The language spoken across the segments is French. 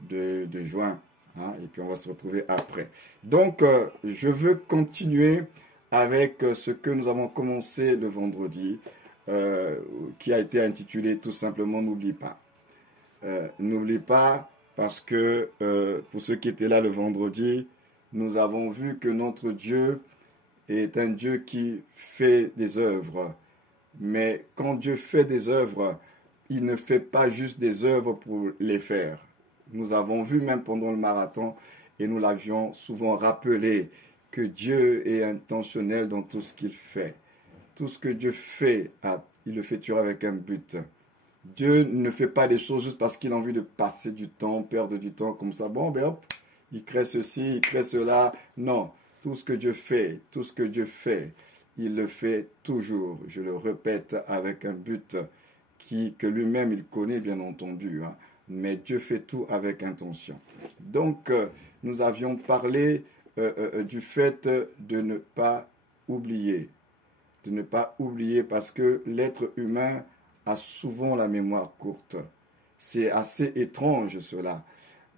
de juin. Hein, et puis on va se retrouver après. Donc, je veux continuer avec ce que nous avons commencé le vendredi, qui a été intitulé tout simplement N'oublie pas. N'oublie pas parce que pour ceux qui étaient là le vendredi, nous avons vu que notre Dieu est un Dieu qui fait des œuvres. Mais quand Dieu fait des œuvres, il ne fait pas juste des œuvres pour les faire. Nous avons vu même pendant le marathon, et nous l'avions souvent rappelé, que Dieu est intentionnel dans tout ce qu'il fait. Tout ce que Dieu fait, il le fait toujours avec un but. Dieu ne fait pas les choses juste parce qu'il a envie de passer du temps, perdre du temps comme ça. Bon, ben hop, il crée ceci, il crée cela. Non, tout ce que Dieu fait, il le fait toujours. Je le répète, avec un but que lui-même il connaît bien entendu. Hein. Mais Dieu fait tout avec intention. Donc, nous avions parlé du fait de ne pas oublier. De ne pas oublier parce que l'être humain a souvent la mémoire courte. C'est assez étrange cela.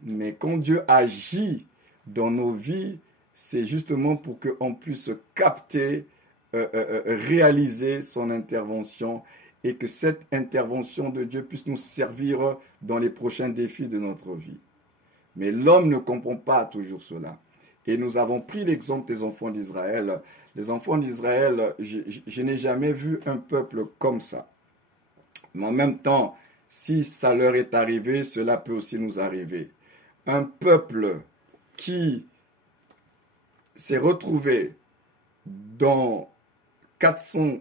Mais quand Dieu agit dans nos vies, c'est justement pour qu'on puisse capter, réaliser son intervention et que cette intervention de Dieu puisse nous servir dans les prochains défis de notre vie. Mais l'homme ne comprend pas toujours cela. Et nous avons pris l'exemple des enfants d'Israël. Les enfants d'Israël, je n'ai jamais vu un peuple comme ça. Mais en même temps, si ça leur est arrivé, cela peut aussi nous arriver. Un peuple qui s'est retrouvé dans 400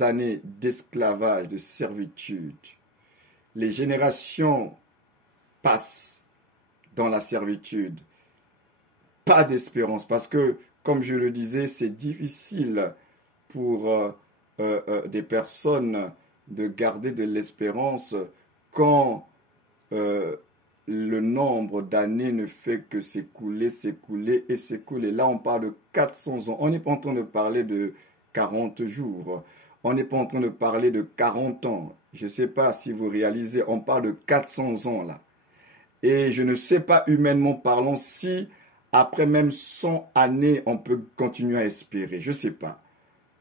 années d'esclavage, de servitude. Les générations passent dans la servitude. Pas d'espérance parce que, comme je le disais, c'est difficile pour des personnes de garder de l'espérance quand le nombre d'années ne fait que s'écouler, s'écouler et s'écouler. Là, on parle de 400 ans. On n'est pas en train de parler de 40 jours. On n'est pas en train de parler de 40 ans. Je ne sais pas si vous réalisez, on parle de 400 ans là. Et je ne sais pas, humainement parlant, si après même 100 années, on peut continuer à espérer. Je ne sais pas.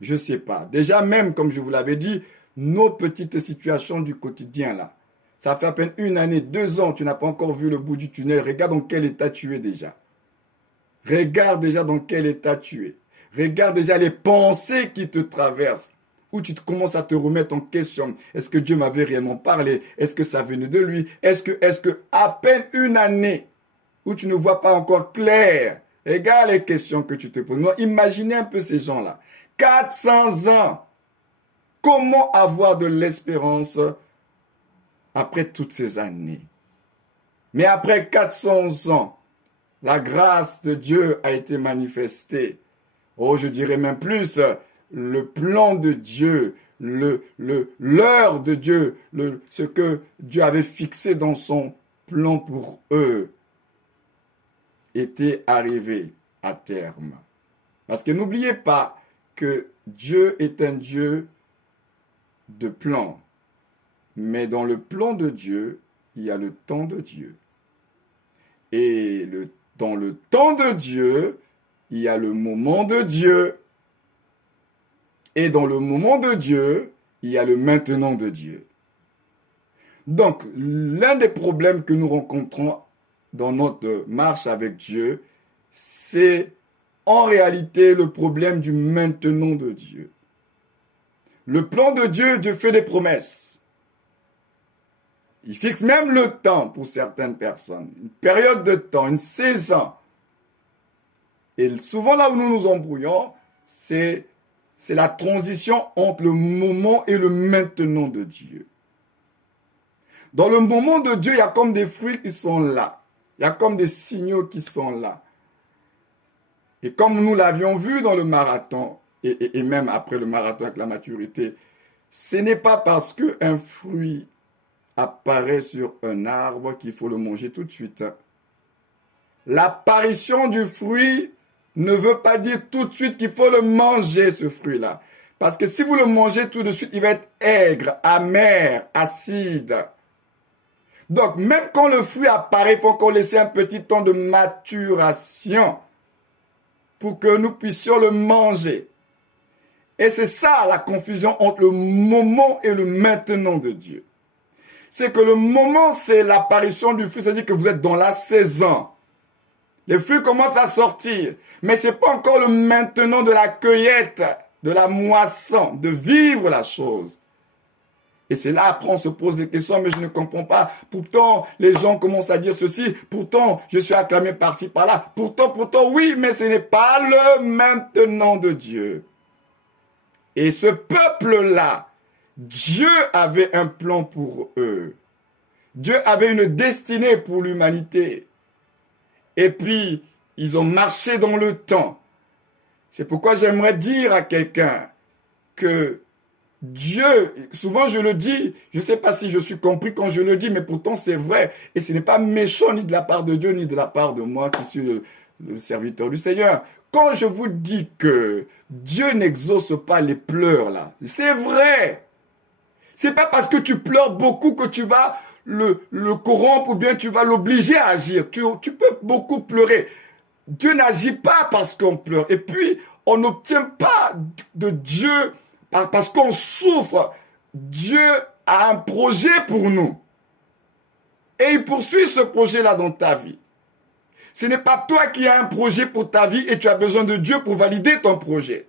Je ne sais pas. Déjà même, comme je vous l'avais dit, nos petites situations du quotidien là. Ça fait à peine 1 année, 2 ans, tu n'as pas encore vu le bout du tunnel. Regarde dans quel état tu es déjà. Regarde déjà dans quel état tu es. Regarde déjà les pensées qui te traversent. Où tu commences à te remettre en question. Est-ce que Dieu m'avait réellement parlé? Est-ce que ça venait de lui? Est-ce que à peine 1 année où tu ne vois pas encore clair? Regarde les questions que tu te poses. Non, imaginez un peu ces gens-là. 400 ans. Comment avoir de l'espérance après toutes ces années? Mais après 400 ans, la grâce de Dieu a été manifestée. Oh, je dirais même plus, le plan de Dieu, l'heure de Dieu, ce que Dieu avait fixé dans son plan pour eux, était arrivé à terme. Parce que n'oubliez pas que Dieu est un Dieu de plan. Mais dans le plan de Dieu, il y a le temps de Dieu. Et dans le temps de Dieu, il y a le moment de Dieu. Et dans le moment de Dieu, il y a le maintenant de Dieu. Donc, l'un des problèmes que nous rencontrons dans notre marche avec Dieu, c'est en réalité le problème du maintenant de Dieu. Le plan de Dieu, Dieu fait des promesses. Il fixe même le temps pour certaines personnes, une période de temps, une saison. Et souvent là où nous nous embrouillons, c'est la transition entre le moment et le maintenant de Dieu. Dans le moment de Dieu, il y a comme des fruits qui sont là. Il y a comme des signaux qui sont là. Et comme nous l'avions vu dans le marathon, et même après le marathon avec la maturité, ce n'est pas parce qu'un fruit apparaît sur un arbre qu'il faut le manger tout de suite. L'apparition du fruit ne veut pas dire tout de suite qu'il faut le manger, ce fruit-là. Parce que si vous le mangez tout de suite, il va être aigre, amer, acide. Donc, même quand le fruit apparaît, il faut qu'on laisse un petit temps de maturation pour que nous puissions le manger. Et c'est ça la confusion entre le moment et le maintenant de Dieu. C'est que le moment, c'est l'apparition du fruit, c'est-à-dire que vous êtes dans la saison. Les fruits commencent à sortir, mais ce n'est pas encore le maintenant de la cueillette, de la moisson, de vivre la chose. Et c'est là, après, on se pose des questions, mais je ne comprends pas. Pourtant, les gens commencent à dire ceci. Pourtant, je suis acclamé par-ci, par-là. Pourtant, oui, mais ce n'est pas le maintenant de Dieu. Et ce peuple-là, Dieu avait un plan pour eux. Dieu avait une destinée pour l'humanité. Et puis, ils ont marché dans le temps. C'est pourquoi j'aimerais dire à quelqu'un que Dieu, souvent je le dis, je ne sais pas si je suis compris quand je le dis, mais pourtant c'est vrai. Et ce n'est pas méchant ni de la part de Dieu, ni de la part de moi qui suis le serviteur du Seigneur. Quand je vous dis que Dieu n'exauce pas les pleurs là, c'est vrai. C'est pas parce que tu pleures beaucoup que tu vas le corrompre ou bien tu vas l'obliger à agir. Tu peux beaucoup pleurer. Dieu n'agit pas parce qu'on pleure. Et puis, on n'obtient pas de Dieu parce qu'on souffre. Dieu a un projet pour nous. Et il poursuit ce projet-là dans ta vie. Ce n'est pas toi qui as un projet pour ta vie et tu as besoin de Dieu pour valider ton projet.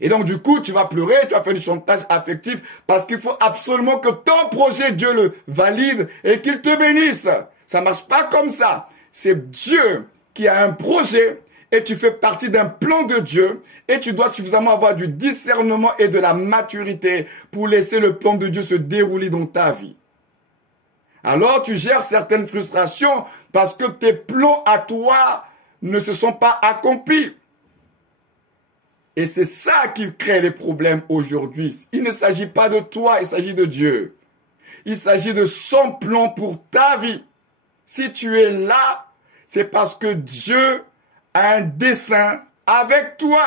Et donc, du coup, tu vas pleurer, tu vas faire du chantage affectif parce qu'il faut absolument que ton projet, Dieu le valide et qu'il te bénisse. Ça ne marche pas comme ça. C'est Dieu qui a un projet et tu fais partie d'un plan de Dieu et tu dois suffisamment avoir du discernement et de la maturité pour laisser le plan de Dieu se dérouler dans ta vie. Alors tu gères certaines frustrations parce que tes plans à toi ne se sont pas accomplis. Et c'est ça qui crée les problèmes aujourd'hui. Il ne s'agit pas de toi, il s'agit de Dieu. Il s'agit de son plan pour ta vie. Si tu es là, c'est parce que Dieu a un dessein avec toi.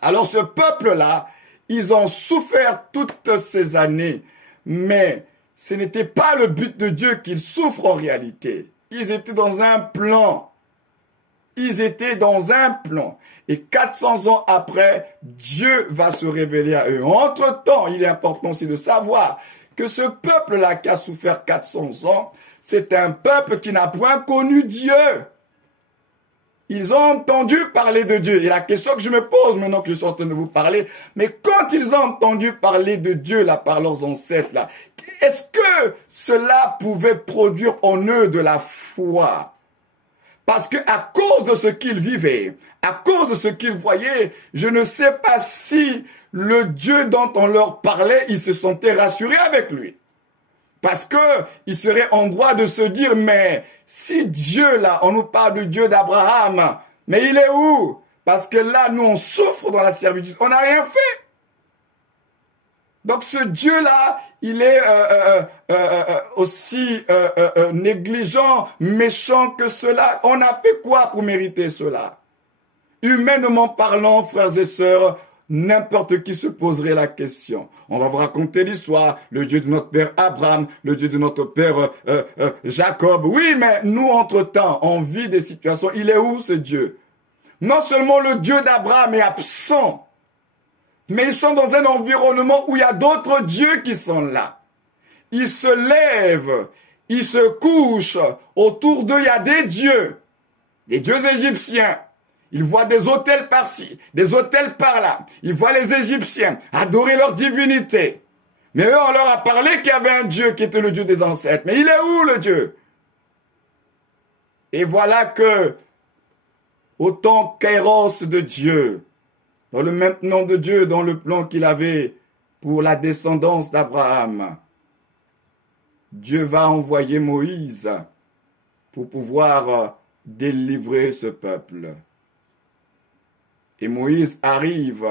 Alors ce peuple-là, ils ont souffert toutes ces années, mais ce n'était pas le but de Dieu qu'ils souffrent en réalité. Ils étaient dans un plan. Ils étaient dans un plan. Et 400 ans après, Dieu va se révéler à eux. Entre-temps, il est important aussi de savoir que ce peuple-là qui a souffert 400 ans, c'est un peuple qui n'a point connu Dieu. Ils ont entendu parler de Dieu. Et la question que je me pose maintenant que je suis en train de vous parler, mais quand ils ont entendu parler de Dieu là par leurs ancêtres là, est-ce que cela pouvait produire en eux de la foi? Parce que à cause de ce qu'ils vivaient, à cause de ce qu'ils voyaient, je ne sais pas si le Dieu dont on leur parlait, ils se sentaient rassurés avec lui. Parce que il serait en droit de se dire, mais si Dieu là, on nous parle du Dieu d'Abraham, mais il est où? Parce que là, nous on souffre dans la servitude, on n'a rien fait. Donc ce Dieu-là, il est aussi négligent, méchant que cela. On a fait quoi pour mériter cela? Humainement parlant, frères et sœurs, n'importe qui se poserait la question. On va vous raconter l'histoire, le Dieu de notre père Abraham, le Dieu de notre père Jacob. Oui, mais nous, entre-temps, on vit des situations. Il est où ce Dieu? Non seulement le Dieu d'Abraham est absent, mais ils sont dans un environnement où il y a d'autres dieux qui sont là. Ils se lèvent, ils se couchent. Autour d'eux, il y a des dieux égyptiens. Ils voient des autels par-ci, des autels par-là. Ils voient les Égyptiens adorer leur divinité. Mais eux, on leur a parlé qu'il y avait un Dieu qui était le Dieu des ancêtres. Mais il est où le Dieu? Et voilà que, au temps kairos de Dieu, dans le maintenant de Dieu, dans le plan qu'il avait pour la descendance d'Abraham, Dieu va envoyer Moïse pour pouvoir délivrer ce peuple. Et Moïse arrive,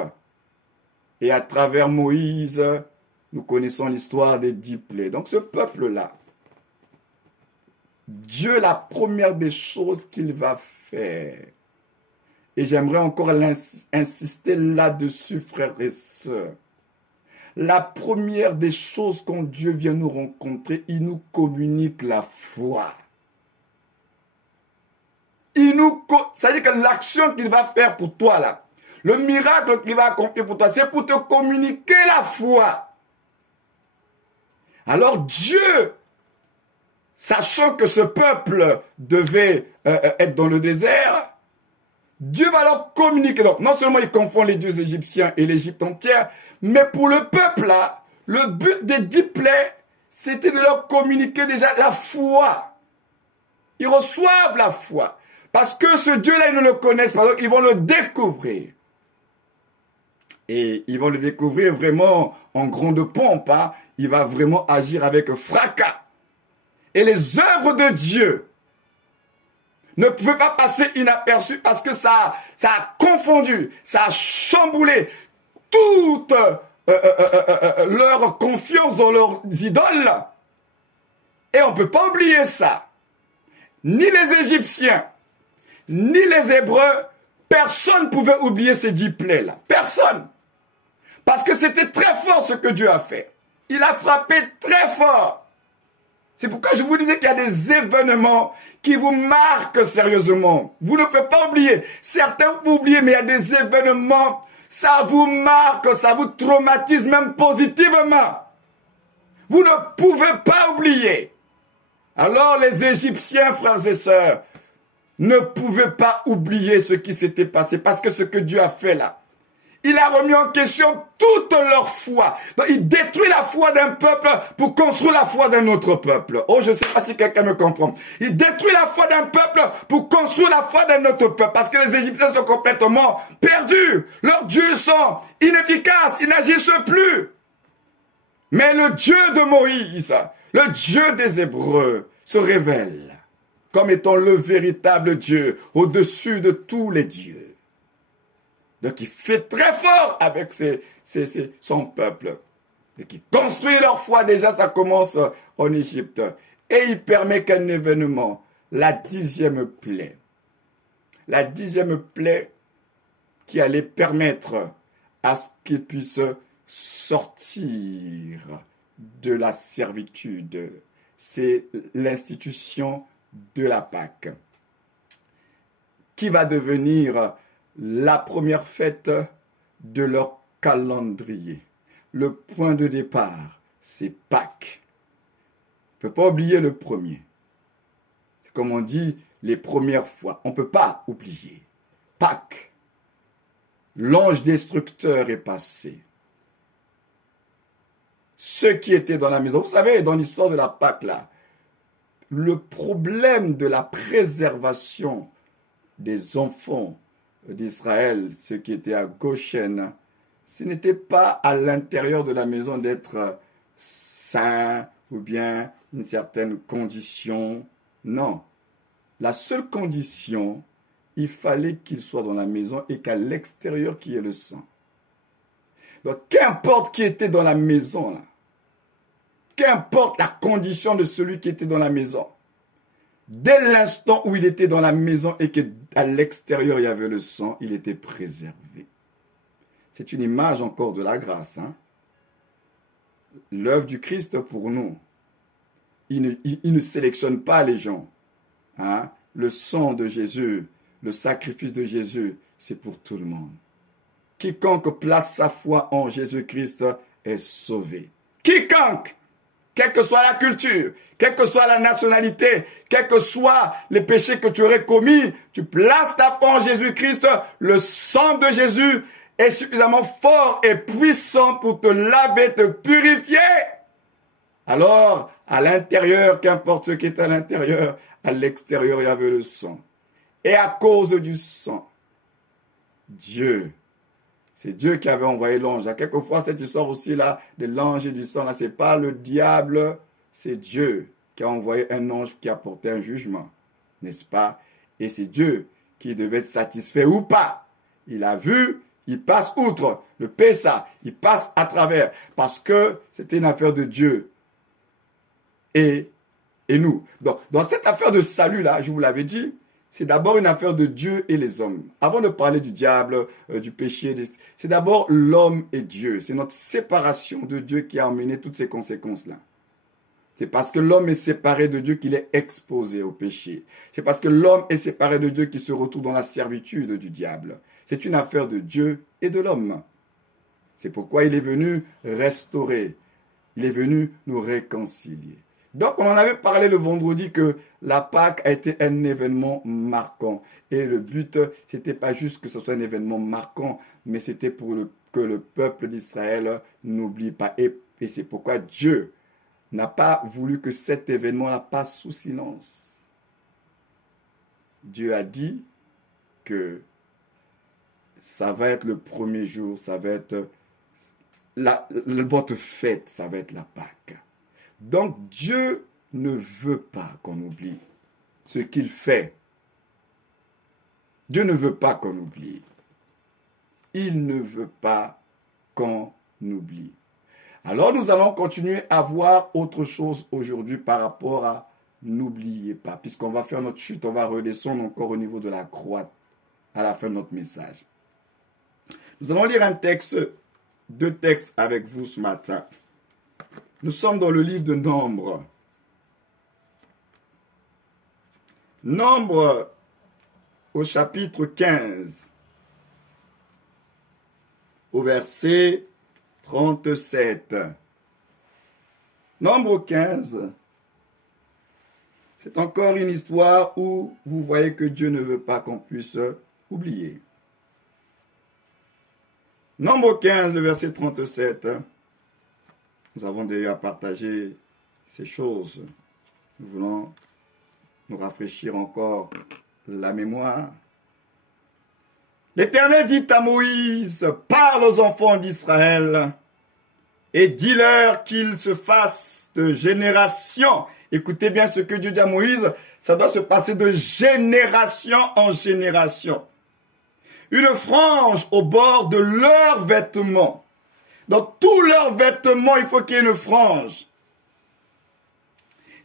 et à travers Moïse, nous connaissons l'histoire des 10 plaies. Donc ce peuple-là, Dieu, la première des choses qu'il va faire, et j'aimerais encore insister là-dessus, frères et sœurs, La première des choses quand Dieu vient nous rencontrer, il nous communique la foi. C'est-à-dire que l'action qu'il va faire pour toi là, le miracle qu'il va accomplir pour toi, c'est pour te communiquer la foi. Alors Dieu, sachant que ce peuple devait être dans le désert, Dieu va leur communiquer. Donc non seulement il confond les dieux égyptiens et l'Égypte entière, mais pour le peuple là, le but des 10 plaies, c'était de leur communiquer déjà la foi. Ils reçoivent la foi. Parce que ce Dieu-là, ils ne le connaissent pas, donc ils vont le découvrir. Et ils vont le découvrir vraiment en grande pompe. Hein. Il va vraiment agir avec fracas. Et les œuvres de Dieu ne pouvaient pas passer inaperçues parce que ça a confondu, ça a chamboulé toute leur confiance dans leurs idoles. Et on ne peut pas oublier ça. Ni les Égyptiens, ni les Hébreux, personne ne pouvait oublier ces 10 plaies-là. Personne. Parce que c'était très fort ce que Dieu a fait. Il a frappé très fort. C'est pourquoi je vous disais qu'il y a des événements qui vous marquent sérieusement. Vous ne pouvez pas oublier. Certains vous oubliez, mais il y a des événements, ça vous marque, ça vous traumatise même positivement. Vous ne pouvez pas oublier. Alors les Égyptiens, frères et sœurs, ne pouvaient pas oublier ce qui s'était passé parce que ce que Dieu a fait là, il a remis en question toute leur foi. Donc, il détruit la foi d'un peuple pour construire la foi d'un autre peuple. Oh, je ne sais pas si quelqu'un me comprend. Il détruit la foi d'un peuple pour construire la foi d'un autre peuple. Parce que les Égyptiens sont complètement perdus. Leurs dieux sont inefficaces. Ils n'agissent plus. Mais le Dieu de Moïse, le Dieu des Hébreux, se révèle comme étant le véritable Dieu, au-dessus de tous les dieux. Donc il fait très fort avec son peuple. Et qui construit leur foi, déjà ça commence en Égypte. Et il permet qu'un événement, la 10e plaie. La 10e plaie qui allait permettre à ce qu'ils puissent sortir de la servitude. C'est l'institution de la Pâque, qui va devenir la première fête de leur calendrier. Le point de départ, c'est Pâques. On ne peut pas oublier le premier. C'est comme on dit, les premières fois. On ne peut pas oublier. Pâques. L'ange destructeur est passé. Ceux qui étaient dans la maison, vous savez, dans l'histoire de la Pâque, là, le problème de la préservation des enfants d'Israël, ceux qui étaient à Goshen, ce n'était pas à l'intérieur de la maison d'être saint ou bien une certaine condition. Non. La seule condition, il fallait qu'il soit dans la maison et qu'à l'extérieur qu'il y ait le sang. Donc, qu'importe qui était dans la maison, là, qu'importe la condition de celui qui était dans la maison, dès l'instant où il était dans la maison et qu'à l'extérieur il y avait le sang, il était préservé. C'est une image encore de la grâce. Hein? L'œuvre du Christ pour nous, il ne sélectionne pas les gens. Hein? Le sang de Jésus, le sacrifice de Jésus, c'est pour tout le monde. Quiconque place sa foi en Jésus-Christ est sauvé. Quiconque, quelle que soit la culture, quelle que soit la nationalité, quels que soient les péchés que tu aurais commis, tu places ta foi en Jésus-Christ, le sang de Jésus est suffisamment fort et puissant pour te laver, te purifier. Alors, à l'intérieur, qu'importe ce qui est à l'intérieur, à l'extérieur, il y avait le sang. Et à cause du sang, Dieu, c'est Dieu qui avait envoyé l'ange. Quelquefois, cette histoire aussi là, de l'ange et du sang, là, c'est pas le diable, c'est Dieu qui a envoyé un ange qui a porté un jugement, n'est-ce pas? Et c'est Dieu qui devait être satisfait ou pas. Il a vu, il passe outre le Pessa, il passe à travers, parce que c'était une affaire de Dieu et nous. Donc, dans cette affaire de salut là, je vous l'avais dit, c'est d'abord une affaire de Dieu et les hommes. Avant de parler du diable, du péché, c'est d'abord l'homme et Dieu. C'est notre séparation de Dieu qui a amené toutes ces conséquences-là. C'est parce que l'homme est séparé de Dieu qu'il est exposé au péché. C'est parce que l'homme est séparé de Dieu qu'il se retrouve dans la servitude du diable. C'est une affaire de Dieu et de l'homme. C'est pourquoi il est venu restaurer. Il est venu nous réconcilier. Donc, on en avait parlé le vendredi que la Pâque a été un événement marquant. Et le but, c'était pas juste que ce soit un événement marquant, mais c'était pour que le peuple d'Israël n'oublie pas. Et c'est pourquoi Dieu n'a pas voulu que cet événement-là passe sous silence. Dieu a dit que ça va être le premier jour, ça va être votre fête, ça va être la Pâque. Donc Dieu ne veut pas qu'on oublie ce qu'il fait. Dieu ne veut pas qu'on oublie. Il ne veut pas qu'on oublie. Alors nous allons continuer à voir autre chose aujourd'hui par rapport à n'oubliez pas. Puisqu'on va faire notre chute, on va redescendre encore au niveau de la croix à la fin de notre message. Nous allons lire deux textes avec vous ce matin. Nous sommes dans le livre de Nombres. Nombres au chapitre 15, au verset 37. Nombre 15, c'est encore une histoire où vous voyez que Dieu ne veut pas qu'on puisse oublier. Nombre 15, le verset 37. Nous avons déjà partagé ces choses. Nous voulons nous rafraîchir encore la mémoire. L'Éternel dit à Moïse, parle aux enfants d'Israël et dis-leur qu'ils se fassent de génération. Écoutez bien ce que Dieu dit à Moïse, ça doit se passer de génération en génération. Une frange au bord de leurs vêtements. Dans tous leurs vêtements, il faut qu'il y ait une frange.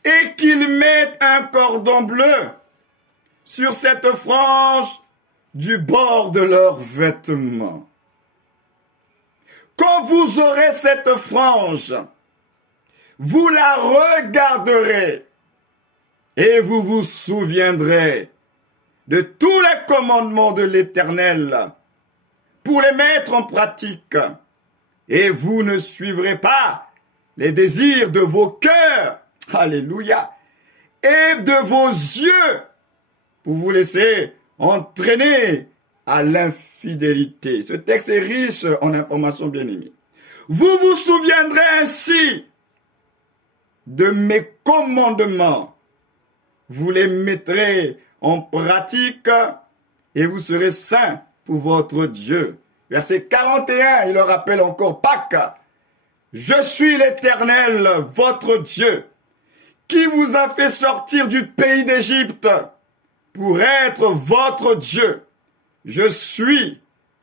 Et qu'ils mettent un cordon bleu sur cette frange du bord de leurs vêtements. Quand vous aurez cette frange, vous la regarderez et vous vous souviendrez de tous les commandements de l'Éternel pour les mettre en pratique. Et vous ne suivrez pas les désirs de vos cœurs, alléluia, et de vos yeux pour vous laisser entraîner à l'infidélité. Ce texte est riche en informations bien-aimées. Vous vous souviendrez ainsi de mes commandements. Vous les mettrez en pratique et vous serez saints pour votre Dieu. Verset 41, il leur rappelle encore Pâques. Je suis l'Éternel, votre Dieu, qui vous a fait sortir du pays d'Égypte pour être votre Dieu. Je suis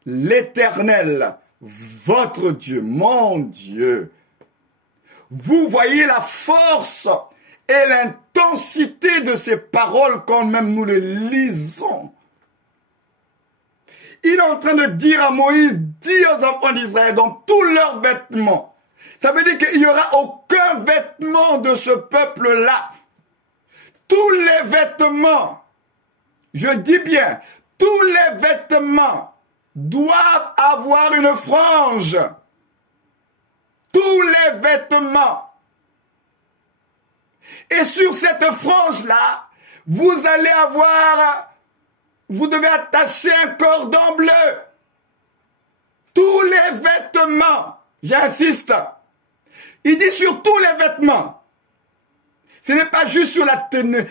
l'Éternel, votre Dieu, mon Dieu. Vous voyez la force et l'intensité de ces paroles quand même nous les lisons. Il est en train de dire à Moïse, dis aux enfants d'Israël dans tous leurs vêtements. Ça veut dire qu'il n'y aura aucun vêtement de ce peuple-là. Tous les vêtements, je dis bien, tous les vêtements doivent avoir une frange. Tous les vêtements. Et sur cette frange-là, vous devez attacher un cordon bleu. Tous les vêtements, j'insiste. Il dit sur tous les vêtements. Ce n'est pas juste sur la tenue,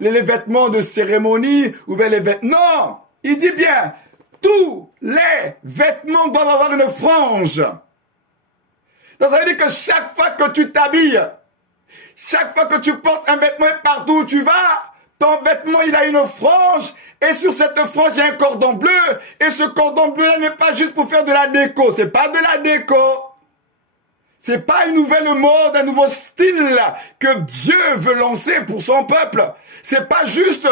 les vêtements de cérémonie ou bien les vêtements. Non, il dit bien, tous les vêtements doivent avoir une frange. Donc ça veut dire que chaque fois que tu t'habilles, chaque fois que tu portes un vêtement et partout où tu vas, ton vêtement il a une frange et sur cette frange il y a un cordon bleu et ce cordon bleu là n'est pas juste pour faire de la déco, c'est pas de la déco. C'est pas une nouvelle mode, un nouveau style que Dieu veut lancer pour son peuple. C'est pas juste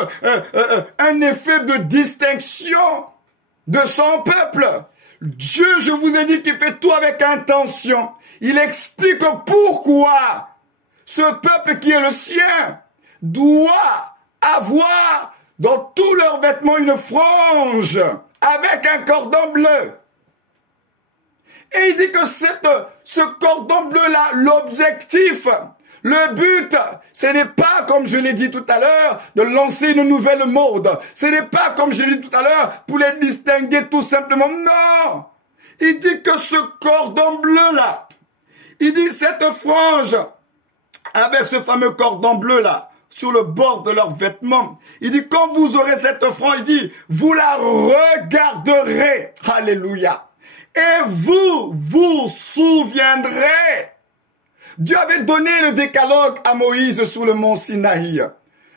un effet de distinction de son peuple. Dieu, je vous ai dit qu'il fait tout avec intention. Il explique pourquoi ce peuple qui est le sien doit avoir dans tous leurs vêtements une frange avec un cordon bleu. Et il dit que ce cordon bleu-là, l'objectif, le but, ce n'est pas, comme je l'ai dit tout à l'heure, de lancer une nouvelle mode. Ce n'est pas, comme je l'ai dit tout à l'heure, pour les distinguer tout simplement. Non! Il dit que ce cordon bleu-là, il dit cette frange, avec ce fameux cordon bleu-là, sur le bord de leurs vêtements, il dit, quand vous aurez cette frange, il dit, vous la regarderez. Alléluia. Et vous vous souviendrez. Dieu avait donné le décalogue à Moïse sur le mont Sinaï.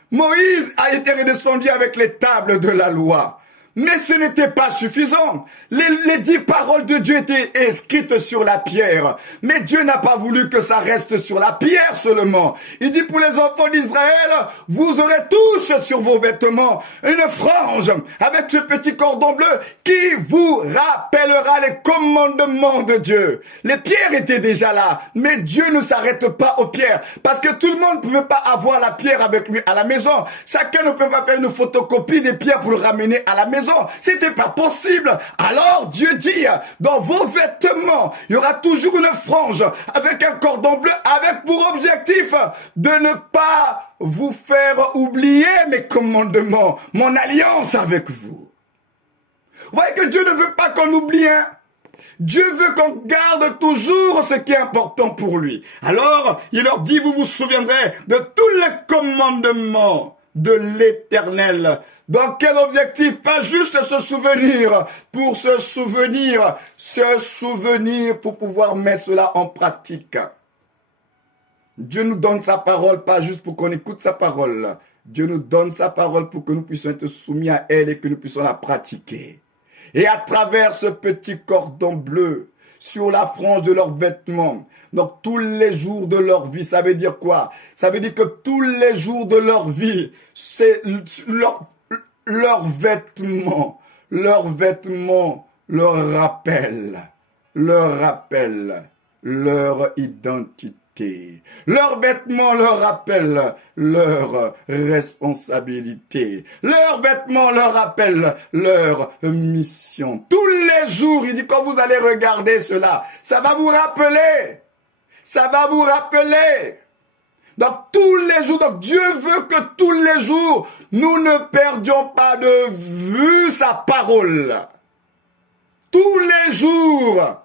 Moïse a été redescendu avec les tables de la loi. Mais ce n'était pas suffisant. Les 10 paroles de Dieu étaient écrites sur la pierre. Mais Dieu n'a pas voulu que ça reste sur la pierre seulement. Il dit pour les enfants d'Israël, vous aurez tous sur vos vêtements une frange avec ce petit cordon bleu qui vous rappellera les commandements de Dieu. Les pierres étaient déjà là, mais Dieu ne s'arrête pas aux pierres parce que tout le monde ne pouvait pas avoir la pierre avec lui à la maison. Chacun ne peut pas faire une photocopie des pierres pour le ramener à la maison. C'était pas possible. Alors Dieu dit, dans vos vêtements, il y aura toujours une frange avec un cordon bleu avec pour objectif de ne pas vous faire oublier mes commandements, mon alliance avec vous. Vous voyez que Dieu ne veut pas qu'on oublie, hein? Dieu veut qu'on garde toujours ce qui est important pour lui. Alors, il leur dit, vous vous souviendrez de tous les commandements de l'Éternel. Dans quel objectif? Pas juste se souvenir pour se souvenir pour pouvoir mettre cela en pratique. Dieu nous donne sa parole, pas juste pour qu'on écoute sa parole. Dieu nous donne sa parole pour que nous puissions être soumis à elle et que nous puissions la pratiquer. Et à travers ce petit cordon bleu, sur la frange de leurs vêtements, donc tous les jours de leur vie, ça veut dire quoi? Ça veut dire que tous les jours de leur vie, c'est leurs vêtements leur rappellent leur identité. Leurs vêtements leur rappellent leur responsabilité. Leurs vêtements leur rappellent leur mission. Tous les jours, il dit, quand vous allez regarder cela, ça va vous rappeler. Ça va vous rappeler. Donc tous les jours, donc Dieu veut que tous les jours, nous ne perdions pas de vue sa parole. Tous les jours.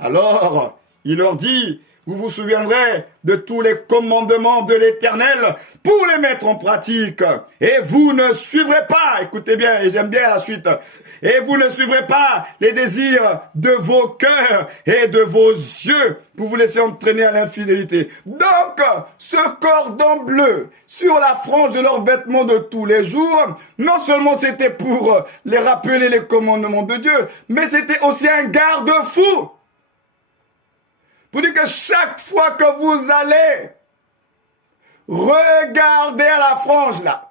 Alors, il leur dit, vous vous souviendrez de tous les commandements de l'Éternel pour les mettre en pratique. Et vous ne suivrez pas, écoutez bien, et j'aime bien la suite, et vous ne suivrez pas les désirs de vos cœurs et de vos yeux pour vous laisser entraîner à l'infidélité. Donc, ce cordon bleu sur la frange de leurs vêtements de tous les jours, non seulement c'était pour les rappeler les commandements de Dieu, mais c'était aussi un garde-fou. Pour dire que chaque fois que vous allez regarder à la frange là,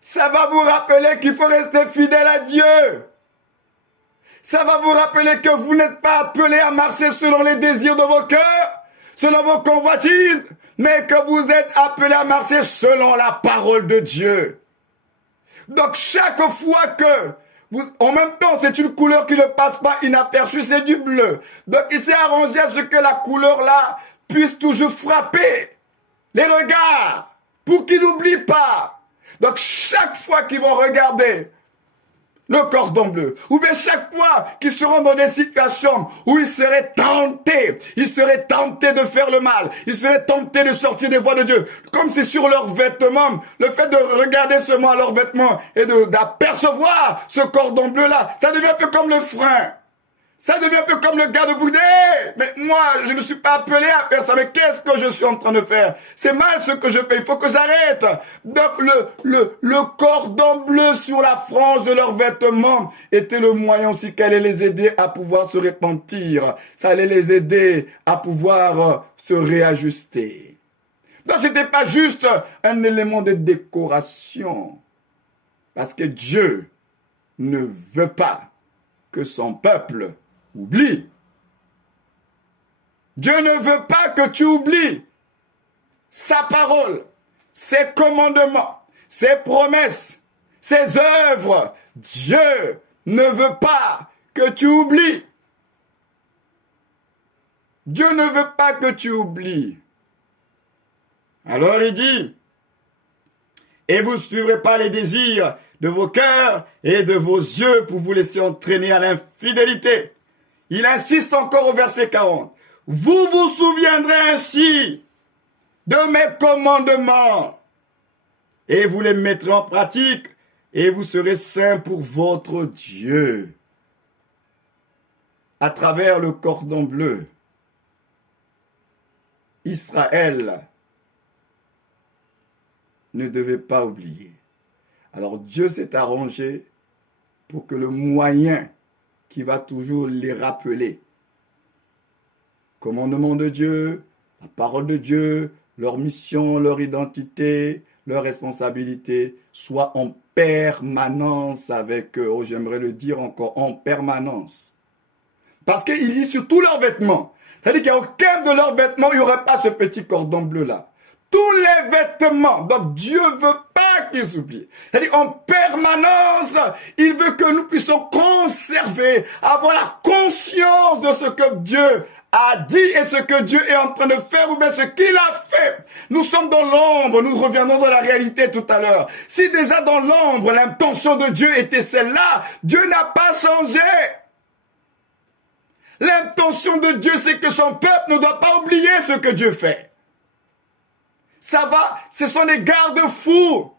ça va vous rappeler qu'il faut rester fidèle à Dieu. Ça va vous rappeler que vous n'êtes pas appelé à marcher selon les désirs de vos cœurs, selon vos convoitises, mais que vous êtes appelé à marcher selon la parole de Dieu. Donc chaque fois que en même temps, c'est une couleur qui ne passe pas inaperçue, c'est du bleu. Donc il s'est arrangé à ce que la couleur-là puisse toujours frapper les regards pour qu'ils n'oublient pas. Donc chaque fois qu'ils vont regarder le cordon bleu, ou bien chaque fois qu'ils seront dans des situations où ils seraient tentés de faire le mal, ils seraient tentés de sortir des voies de Dieu, comme c'est sur leurs vêtements, le fait de regarder seulement leurs vêtements et d'apercevoir ce cordon bleu-là, ça devient un peu comme le frein. Ça devient un peu comme le gars de Boudé. Mais moi, je ne suis pas appelé à faire ça. Mais qu'est-ce que je suis en train de faire? C'est mal ce que je fais. Il faut que j'arrête. Donc, le cordon bleu sur la frange de leurs vêtements était le moyen aussi qu'elle allait les aider à pouvoir se repentir. Ça allait les aider à pouvoir se réajuster. Donc, c'était pas juste un élément de décoration. Parce que Dieu ne veut pas que son peuple oublie. Dieu ne veut pas que tu oublies sa parole, ses commandements, ses promesses, ses œuvres. Dieu ne veut pas que tu oublies. Dieu ne veut pas que tu oublies. Alors il dit, et vous ne suivrez pas les désirs de vos cœurs et de vos yeux pour vous laisser entraîner à l'infidélité. Il insiste encore au verset 40. Vous vous souviendrez ainsi de mes commandements et vous les mettrez en pratique et vous serez saints pour votre Dieu. À travers le cordon bleu, Israël ne devait pas oublier. Alors Dieu s'est arrangé pour que le moyen qui va toujours les rappeler, commandement de Dieu, la parole de Dieu, leur mission, leur identité, leur responsabilité, soit en permanence avec eux. Oh, j'aimerais le dire encore, en permanence. Parce qu'il dit sur tous leurs vêtements. C'est-à-dire qu'il n'y a aucun de leurs vêtements, il n'y aurait pas ce petit cordon bleu-là. Tous les vêtements. Donc Dieu ne veut pas qu'ils s'oublient. C'est-à-dire en permanence, il veut que nous puissions conserver, avoir la conscience de ce que Dieu a dit et ce que Dieu est en train de faire ou bien ce qu'il a fait. Nous sommes dans l'ombre, nous reviendrons dans la réalité tout à l'heure. Si déjà dans l'ombre, l'intention de Dieu était celle-là, Dieu n'a pas changé. L'intention de Dieu, c'est que son peuple ne doit pas oublier ce que Dieu fait. Ça va, ce sont des garde-fous.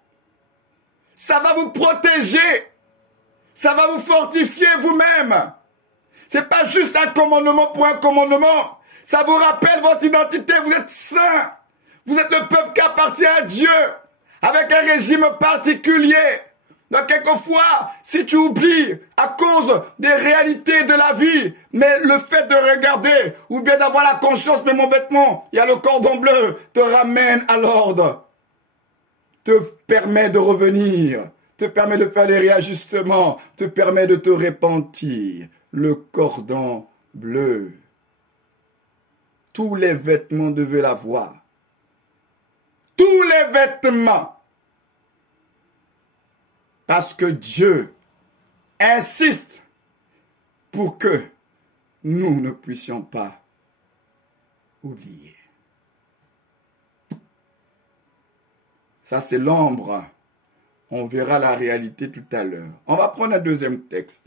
Ça va vous protéger. Ça va vous fortifier vous-même. C'est pas juste un commandement pour un commandement. Ça vous rappelle votre identité. Vous êtes saints. Vous êtes le peuple qui appartient à Dieu. Avec un régime particulier. Donc quelquefois, si tu oublies à cause des réalités de la vie, mais le fait de regarder, ou bien d'avoir la conscience de mon vêtement, il y a le cordon bleu, te ramène à l'ordre, te permet de revenir, te permet de faire des réajustements, te permet de te repentir. Le cordon bleu. Tous les vêtements devaient l'avoir. Tous les vêtements. Parce que Dieu insiste pour que nous ne puissions pas oublier. Ça, c'est l'ombre. On verra la réalité tout à l'heure. On va prendre un deuxième texte.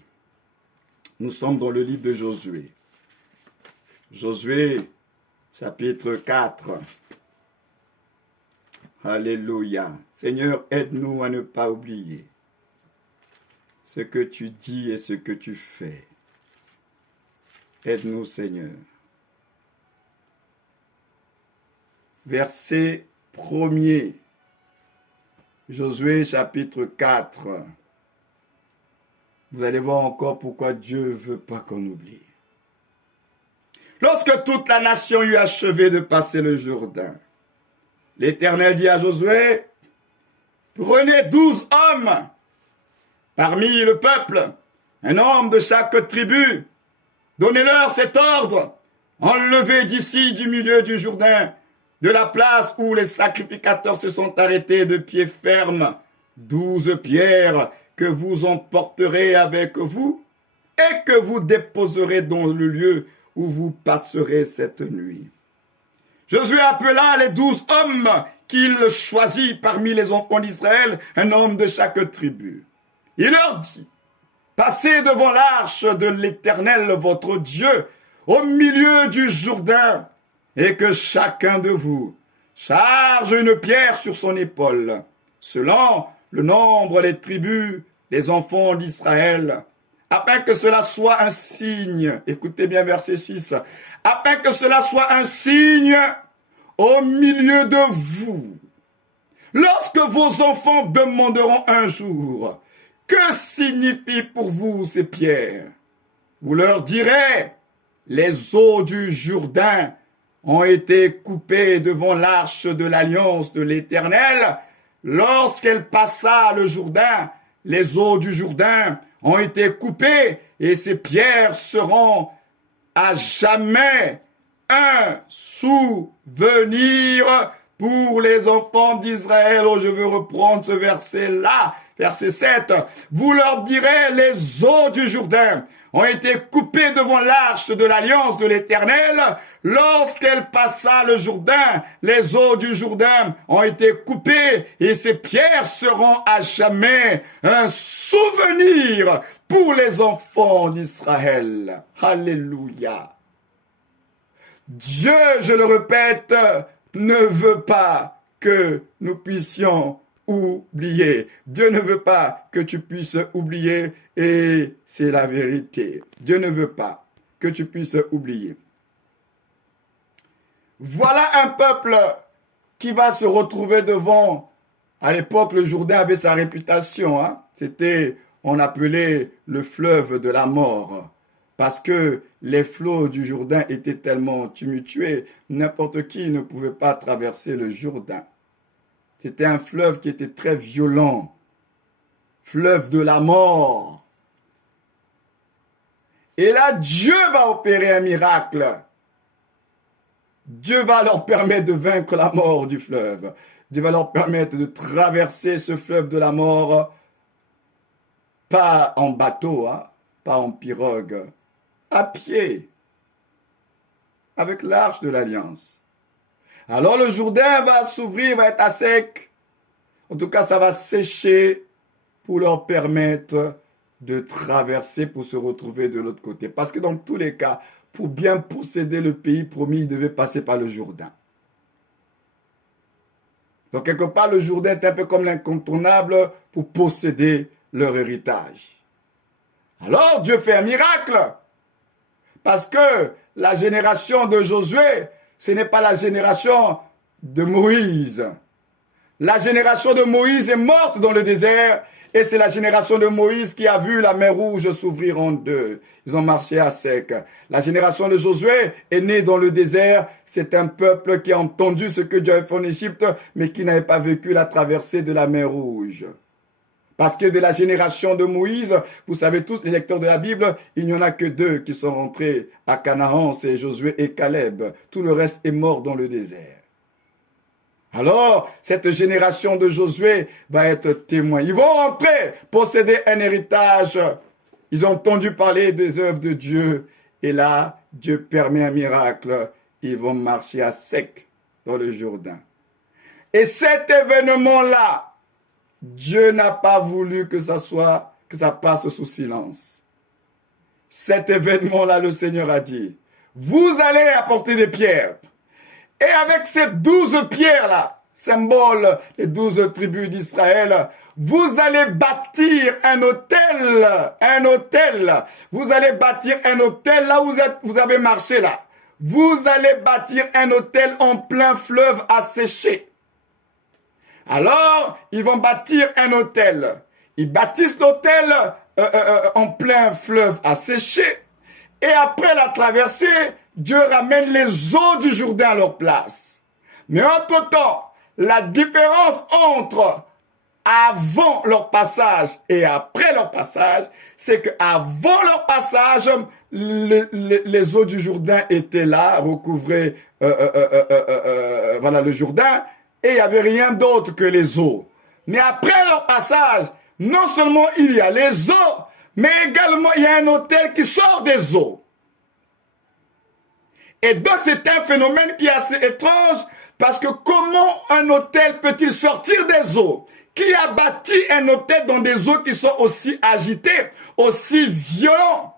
Nous sommes dans le livre de Josué. Josué, chapitre 4. Alléluia. Seigneur, aide-nous à ne pas oublier ce que tu dis et ce que tu fais. Aide-nous, Seigneur. Verset 1er. Josué, chapitre 4. Vous allez voir encore pourquoi Dieu ne veut pas qu'on oublie. Lorsque toute la nation eut achevé de passer le Jourdain, l'Éternel dit à Josué, prenez 12 hommes parmi le peuple, un homme de chaque tribu, donnez-leur cet ordre, enlevez d'ici du milieu du Jourdain, de la place où les sacrificateurs se sont arrêtés de pied ferme, 12 pierres que vous emporterez avec vous et que vous déposerez dans le lieu où vous passerez cette nuit. Josué appela les 12 hommes qu'il choisit parmi les enfants d'Israël, un homme de chaque tribu. Il leur dit, passez devant l'arche de l'Éternel votre Dieu au milieu du Jourdain et que chacun de vous charge une pierre sur son épaule, selon le nombre des tribus des enfants d'Israël, afin que cela soit un signe. Écoutez bien verset 6. Afin que cela soit un signe au milieu de vous. Lorsque vos enfants demanderont un jour, que signifient pour vous ces pierres? Vous leur direz, les eaux du Jourdain ont été coupées devant l'arche de l'alliance de l'Éternel. Lorsqu'elle passa le Jourdain, les eaux du Jourdain ont été coupées et ces pierres seront à jamais un souvenir pour les enfants d'Israël. Oh, je veux reprendre ce verset-là, verset 7. Vous leur direz, les eaux du Jourdain ont été coupées devant l'arche de l'alliance de l'Éternel. Lorsqu'elle passa le Jourdain, les eaux du Jourdain ont été coupées et ces pierres seront à jamais un souvenir pour les enfants d'Israël. Alléluia. Dieu, je le répète, ne veut pas que nous puissions oublier. Dieu ne veut pas que tu puisses oublier et c'est la vérité. Dieu ne veut pas que tu puisses oublier. Voilà un peuple qui va se retrouver devant. À l'époque, le Jourdain avait sa réputation. C'était, on appelait le fleuve de la mort. Parce que les flots du Jourdain étaient tellement tumultueux, n'importe qui ne pouvait pas traverser le Jourdain. C'était un fleuve qui était très violent. Fleuve de la mort. Et là, Dieu va opérer un miracle. Dieu va leur permettre de vaincre la mort du fleuve. Dieu va leur permettre de traverser ce fleuve de la mort, pas en bateau, pas en pirogue, à pied, avec l'arche de l'Alliance. Alors le Jourdain va s'ouvrir, va être à sec. En tout cas, ça va sécher pour leur permettre de traverser pour se retrouver de l'autre côté. Parce que dans tous les cas, pour bien posséder le pays promis, ils devaient passer par le Jourdain. Donc quelque part, le Jourdain est un peu comme l'incontournable pour posséder leur héritage. Alors Dieu fait un miracle. Parce que la génération de Josué, ce n'est pas la génération de Moïse. La génération de Moïse est morte dans le désert et c'est la génération de Moïse qui a vu la mer Rouge s'ouvrir en deux. Ils ont marché à sec. La génération de Josué est née dans le désert. C'est un peuple qui a entendu ce que Dieu a fait en Égypte, mais qui n'avait pas vécu la traversée de la mer Rouge. Parce que de la génération de Moïse, vous savez tous, les lecteurs de la Bible, il n'y en a que 2 qui sont rentrés à Canaan, c'est Josué et Caleb. Tout le reste est mort dans le désert. Alors, cette génération de Josué va être témoin. Ils vont rentrer, posséder un héritage. Ils ont entendu parler des œuvres de Dieu. Et là, Dieu permet un miracle. Ils vont marcher à sec dans le Jourdain. Et cet événement-là, Dieu n'a pas voulu que ça passe sous silence. Cet événement-là, le Seigneur a dit, vous allez apporter des pierres. Et avec ces 12 pierres-là, symbole des 12 tribus d'Israël, vous allez bâtir un autel. Vous allez bâtir un autel là où vous avez marché là. Vous allez bâtir un autel en plein fleuve asséché. Alors, ils vont bâtir un autel. Ils bâtissent l'autel en plein fleuve asséché. Et après la traversée, Dieu ramène les eaux du Jourdain à leur place. Mais entre-temps, la différence entre avant leur passage et après leur passage, c'est qu'avant leur passage, les eaux du Jourdain étaient là, recouvraient le Jourdain, et il n'y avait rien d'autre que les eaux. Mais après leur passage, non seulement il y a les eaux, mais également il y a un autel qui sort des eaux. Et donc c'est un phénomène qui est assez étrange, parce que comment un autel peut-il sortir des eaux? Qui a bâti un autel dans des eaux qui sont aussi agitées, aussi violentes?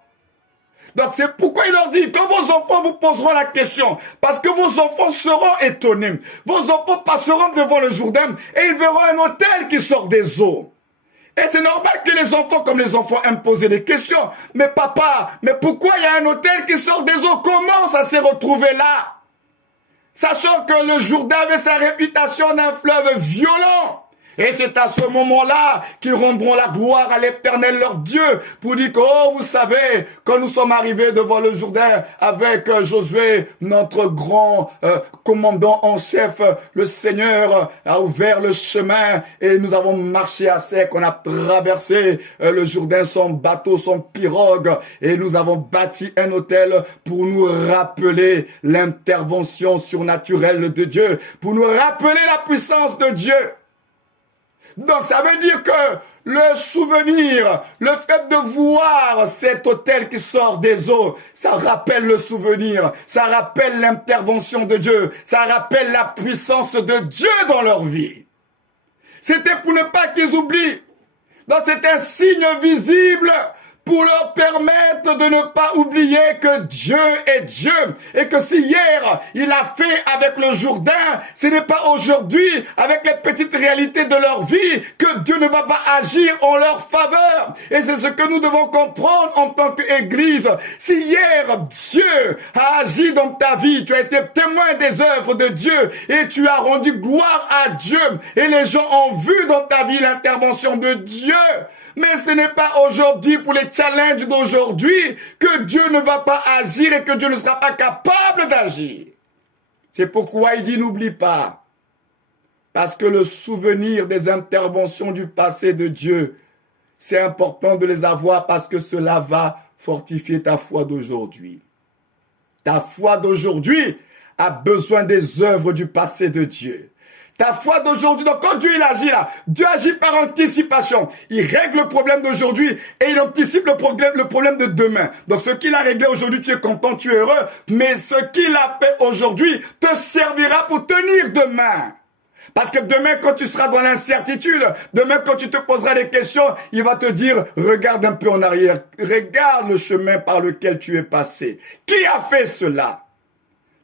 Donc c'est pourquoi il leur dit, quand vos enfants vous poseront la question, parce que vos enfants seront étonnés, vos enfants passeront devant le Jourdain et ils verront un autel qui sort des eaux. Et c'est normal que les enfants, comme les enfants, aiment poser des questions. Mais papa, mais pourquoi il y a un hôtel qui sort des eaux? Comment ça s'est retrouvé là? Sachant que le Jourdain avait sa réputation d'un fleuve violent. Et c'est à ce moment-là qu'ils rendront la gloire à l'Éternel leur Dieu pour dire que, oh, vous savez, quand nous sommes arrivés devant le Jourdain avec Josué, notre grand commandant en chef, le Seigneur a ouvert le chemin et nous avons marché à sec. On a traversé le Jourdain, son bateau, son pirogue, et nous avons bâti un hôtel pour nous rappeler l'intervention surnaturelle de Dieu, pour nous rappeler la puissance de Dieu. Donc ça veut dire que le souvenir, le fait de voir cet hôtel qui sort des eaux, ça rappelle le souvenir, ça rappelle l'intervention de Dieu, ça rappelle la puissance de Dieu dans leur vie. C'était pour ne pas qu'ils oublient. Donc c'est un signe visible pour leur permettre de ne pas oublier que Dieu est Dieu et que si hier il a fait avec le Jourdain, ce n'est pas aujourd'hui avec les petites réalités de leur vie que Dieu ne va pas agir en leur faveur. Et c'est ce que nous devons comprendre en tant qu'Église. Si hier Dieu a agi dans ta vie, tu as été témoin des œuvres de Dieu et tu as rendu gloire à Dieu et les gens ont vu dans ta vie l'intervention de Dieu. Mais ce n'est pas aujourd'hui, pour les challenges d'aujourd'hui, que Dieu ne va pas agir et que Dieu ne sera pas capable d'agir. C'est pourquoi il dit n'oublie pas. Parce que le souvenir des interventions du passé de Dieu, c'est important de les avoir parce que cela va fortifier ta foi d'aujourd'hui. Ta foi d'aujourd'hui a besoin des œuvres du passé de Dieu. Ta foi d'aujourd'hui, donc quand Dieu il agit là, Dieu agit par anticipation. Il règle le problème d'aujourd'hui et il anticipe le problème de demain. Donc ce qu'il a réglé aujourd'hui, tu es content, tu es heureux, mais ce qu'il a fait aujourd'hui te servira pour tenir demain. Parce que demain, quand tu seras dans l'incertitude, demain, quand tu te poseras des questions, il va te dire, regarde un peu en arrière, regarde le chemin par lequel tu es passé. Qui a fait cela?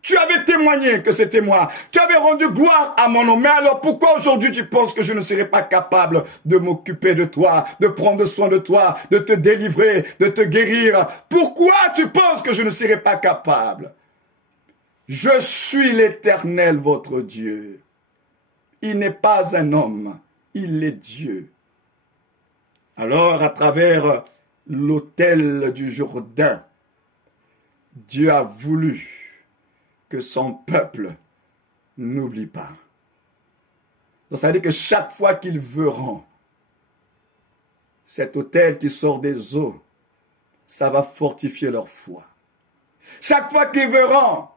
Tu avais témoigné que c'était moi. Tu avais rendu gloire à mon nom. Mais alors pourquoi aujourd'hui tu penses que je ne serai pas capable de m'occuper de toi, de prendre soin de toi, de te délivrer, de te guérir? Pourquoi tu penses que je ne serai pas capable? Je suis l'Éternel, votre Dieu. Il n'est pas un homme, il est Dieu. Alors, à travers l'autel du Jourdain, Dieu a voulu que son peuple n'oublie pas. Donc ça veut dire que chaque fois qu'ils verront cet autel qui sort des eaux, ça va fortifier leur foi. Chaque fois qu'ils verront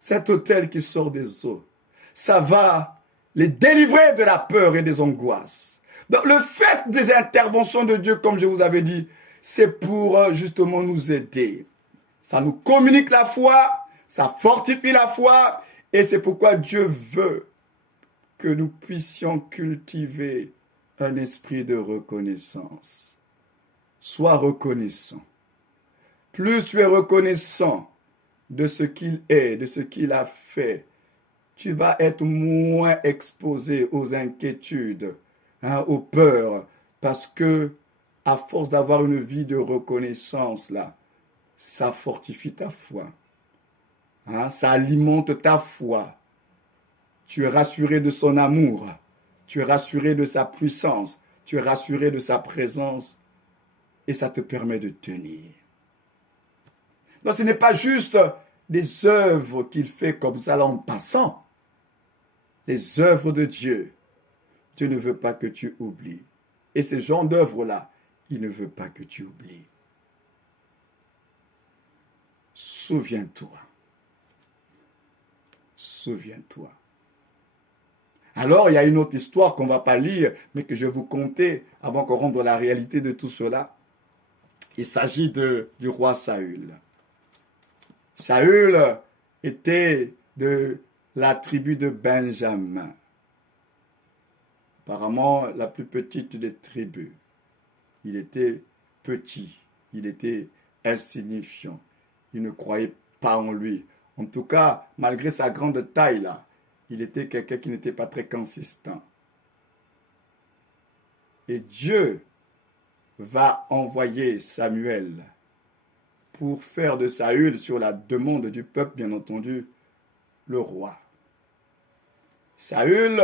cet autel qui sort des eaux, ça va les délivrer de la peur et des angoisses. Donc le fait des interventions de Dieu, comme je vous avais dit, c'est pour justement nous aider. Ça nous communique la foi, ça fortifie la foi et c'est pourquoi Dieu veut que nous puissions cultiver un esprit de reconnaissance. Sois reconnaissant. Plus tu es reconnaissant de ce qu'il est, de ce qu'il a fait, tu vas être moins exposé aux inquiétudes, aux peurs, parce que à force d'avoir une vie de reconnaissance, là, ça fortifie ta foi. Ça alimente ta foi. Tu es rassuré de son amour. Tu es rassuré de sa puissance. Tu es rassuré de sa présence. Et ça te permet de tenir. Donc ce n'est pas juste des œuvres qu'il fait comme ça en passant. Les œuvres de Dieu. Dieu ne veut pas que tu oublies. Et ces genres d'œuvres-là, il ne veut pas que tu oublies. Souviens-toi. Souviens-toi. Alors, il y a une autre histoire qu'on ne va pas lire, mais que je vais vous conter avant qu'on rentre dans la réalité de tout cela. Il s'agit du roi Saül. Saül était de la tribu de Benjamin. Apparemment, la plus petite des tribus. Il était petit, il était insignifiant. Il ne croyait pas en lui. En tout cas, malgré sa grande taille, là, il était quelqu'un qui n'était pas très consistant. Et Dieu va envoyer Samuel pour faire de Saül, sur la demande du peuple, bien entendu, le roi. Saül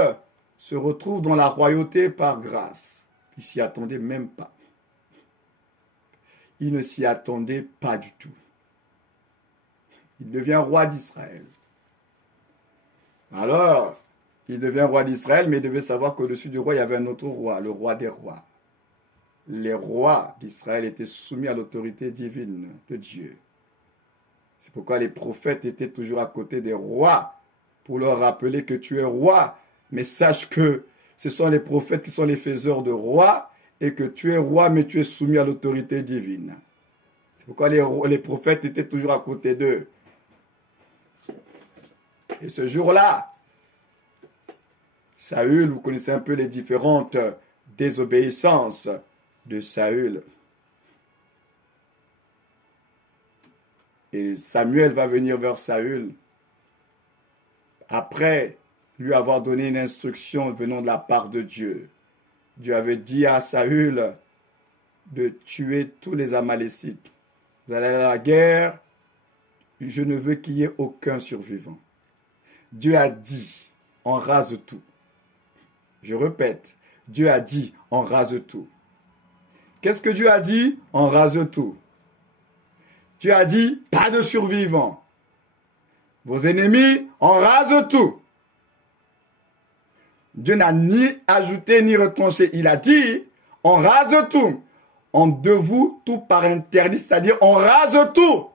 se retrouve dans la royauté par grâce. Il s'y attendait même pas. Il ne s'y attendait pas du tout. Il devient roi d'Israël. Alors, il devient roi d'Israël, mais il devait savoir qu'au-dessus du roi, il y avait un autre roi, le roi des rois. Les rois d'Israël étaient soumis à l'autorité divine de Dieu. C'est pourquoi les prophètes étaient toujours à côté des rois pour leur rappeler que tu es roi. Mais sache que ce sont les prophètes qui sont les faiseurs de rois et que tu es roi, mais tu es soumis à l'autorité divine. C'est pourquoi les prophètes étaient toujours à côté d'eux. Et ce jour-là, Saül, vous connaissez un peu les différentes désobéissances de Saül. Et Samuel va venir vers Saül après lui avoir donné une instruction venant de la part de Dieu. Dieu avait dit à Saül de tuer tous les Amalécites. Vous allez à la guerre, je ne veux qu'il y ait aucun survivant. Dieu a dit, on rase tout. Je répète, Dieu a dit, on rase tout. Qu'est-ce que Dieu a dit? On rase tout. Dieu a dit, pas de survivants. Vos ennemis, on rase tout. Dieu n'a ni ajouté ni retranché. Il a dit, on rase tout. On dévoue tout par interdit, c'est-à-dire on rase tout.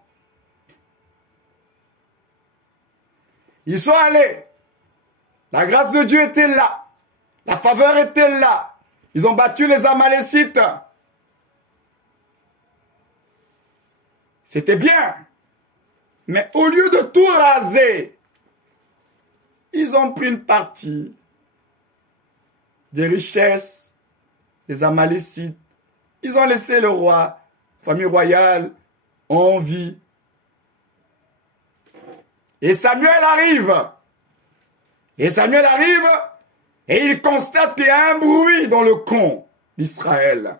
Ils sont allés. La grâce de Dieu était là. La faveur était là. Ils ont battu les Amalécites. C'était bien. Mais au lieu de tout raser, ils ont pris une partie des richesses des Amalécites. Ils ont laissé le roi, famille royale, en vie. Et Samuel arrive. Et il constate qu'il y a un bruit dans le camp d'Israël.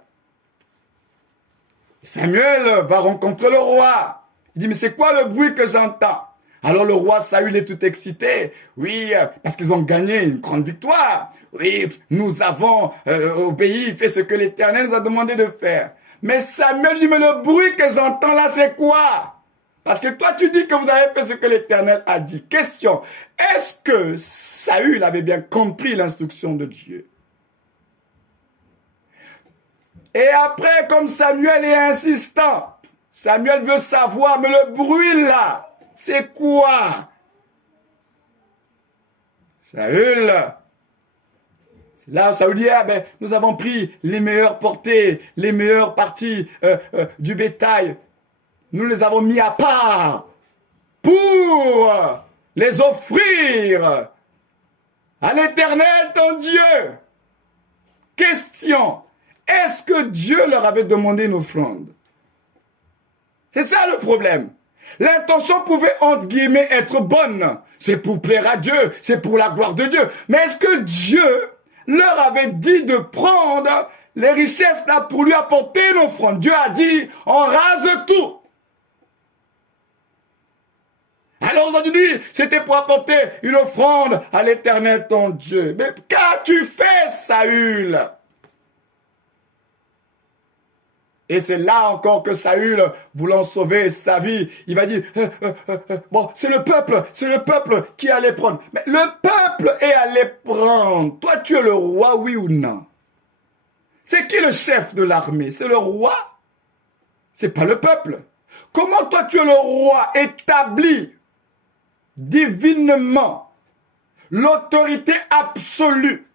Samuel va rencontrer le roi. Il dit, mais c'est quoi le bruit que j'entends? Alors le roi Saül est tout excité. Oui, parce qu'ils ont gagné une grande victoire. Oui, nous avons obéi, fait ce que l'Éternel nous a demandé de faire. Mais Samuel dit, mais le bruit que j'entends là, c'est quoi? Parce que toi, tu dis que vous avez fait ce que l'Éternel a dit. Question, est-ce que Saül avait bien compris l'instruction de Dieu? Et après, comme Samuel est insistant, Samuel veut savoir, mais le bruit là, c'est quoi? Saül, c'est là où Saül dit, ah ben, nous avons pris les meilleures portées, les meilleures parties du bétail. Nous les avons mis à part pour les offrir à l'Éternel, ton Dieu. Question, est-ce que Dieu leur avait demandé une offrande? C'est ça le problème. L'intention pouvait, entre guillemets, être bonne. C'est pour plaire à Dieu, c'est pour la gloire de Dieu. Mais est-ce que Dieu leur avait dit de prendre les richesses là pour lui apporter une offrande? Dieu a dit, on rase tout. Alors aujourd'hui, c'était pour apporter une offrande à l'Éternel ton Dieu. Mais qu'as-tu fait, Saül? Et c'est là encore que Saül, voulant sauver sa vie, il va dire, bon, c'est le peuple qui allait prendre. Mais le peuple est allé prendre. Toi, tu es le roi, oui ou non? C'est qui le chef de l'armée? C'est le roi? C'est pas le peuple. Comment toi, tu es le roi établi divinement, l'autorité absolue?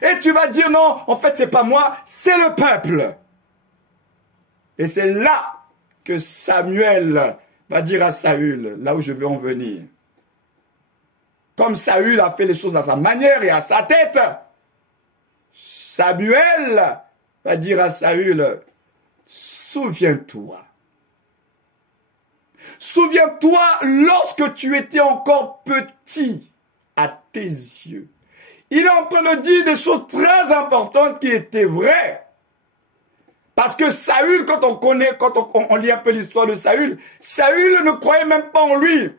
Et tu vas dire, non, en fait, c'est pas moi, c'est le peuple. Et c'est là que Samuel va dire à Saül, là où je veux en venir. Comme Saül a fait les choses à sa manière et à sa tête, Samuel va dire à Saül, souviens-toi. Souviens-toi lorsque tu étais encore petit à tes yeux. Il est en train de dire des choses très importantes qui étaient vraies. Parce que Saül, quand on lit un peu l'histoire de Saül, Saül ne croyait même pas en lui.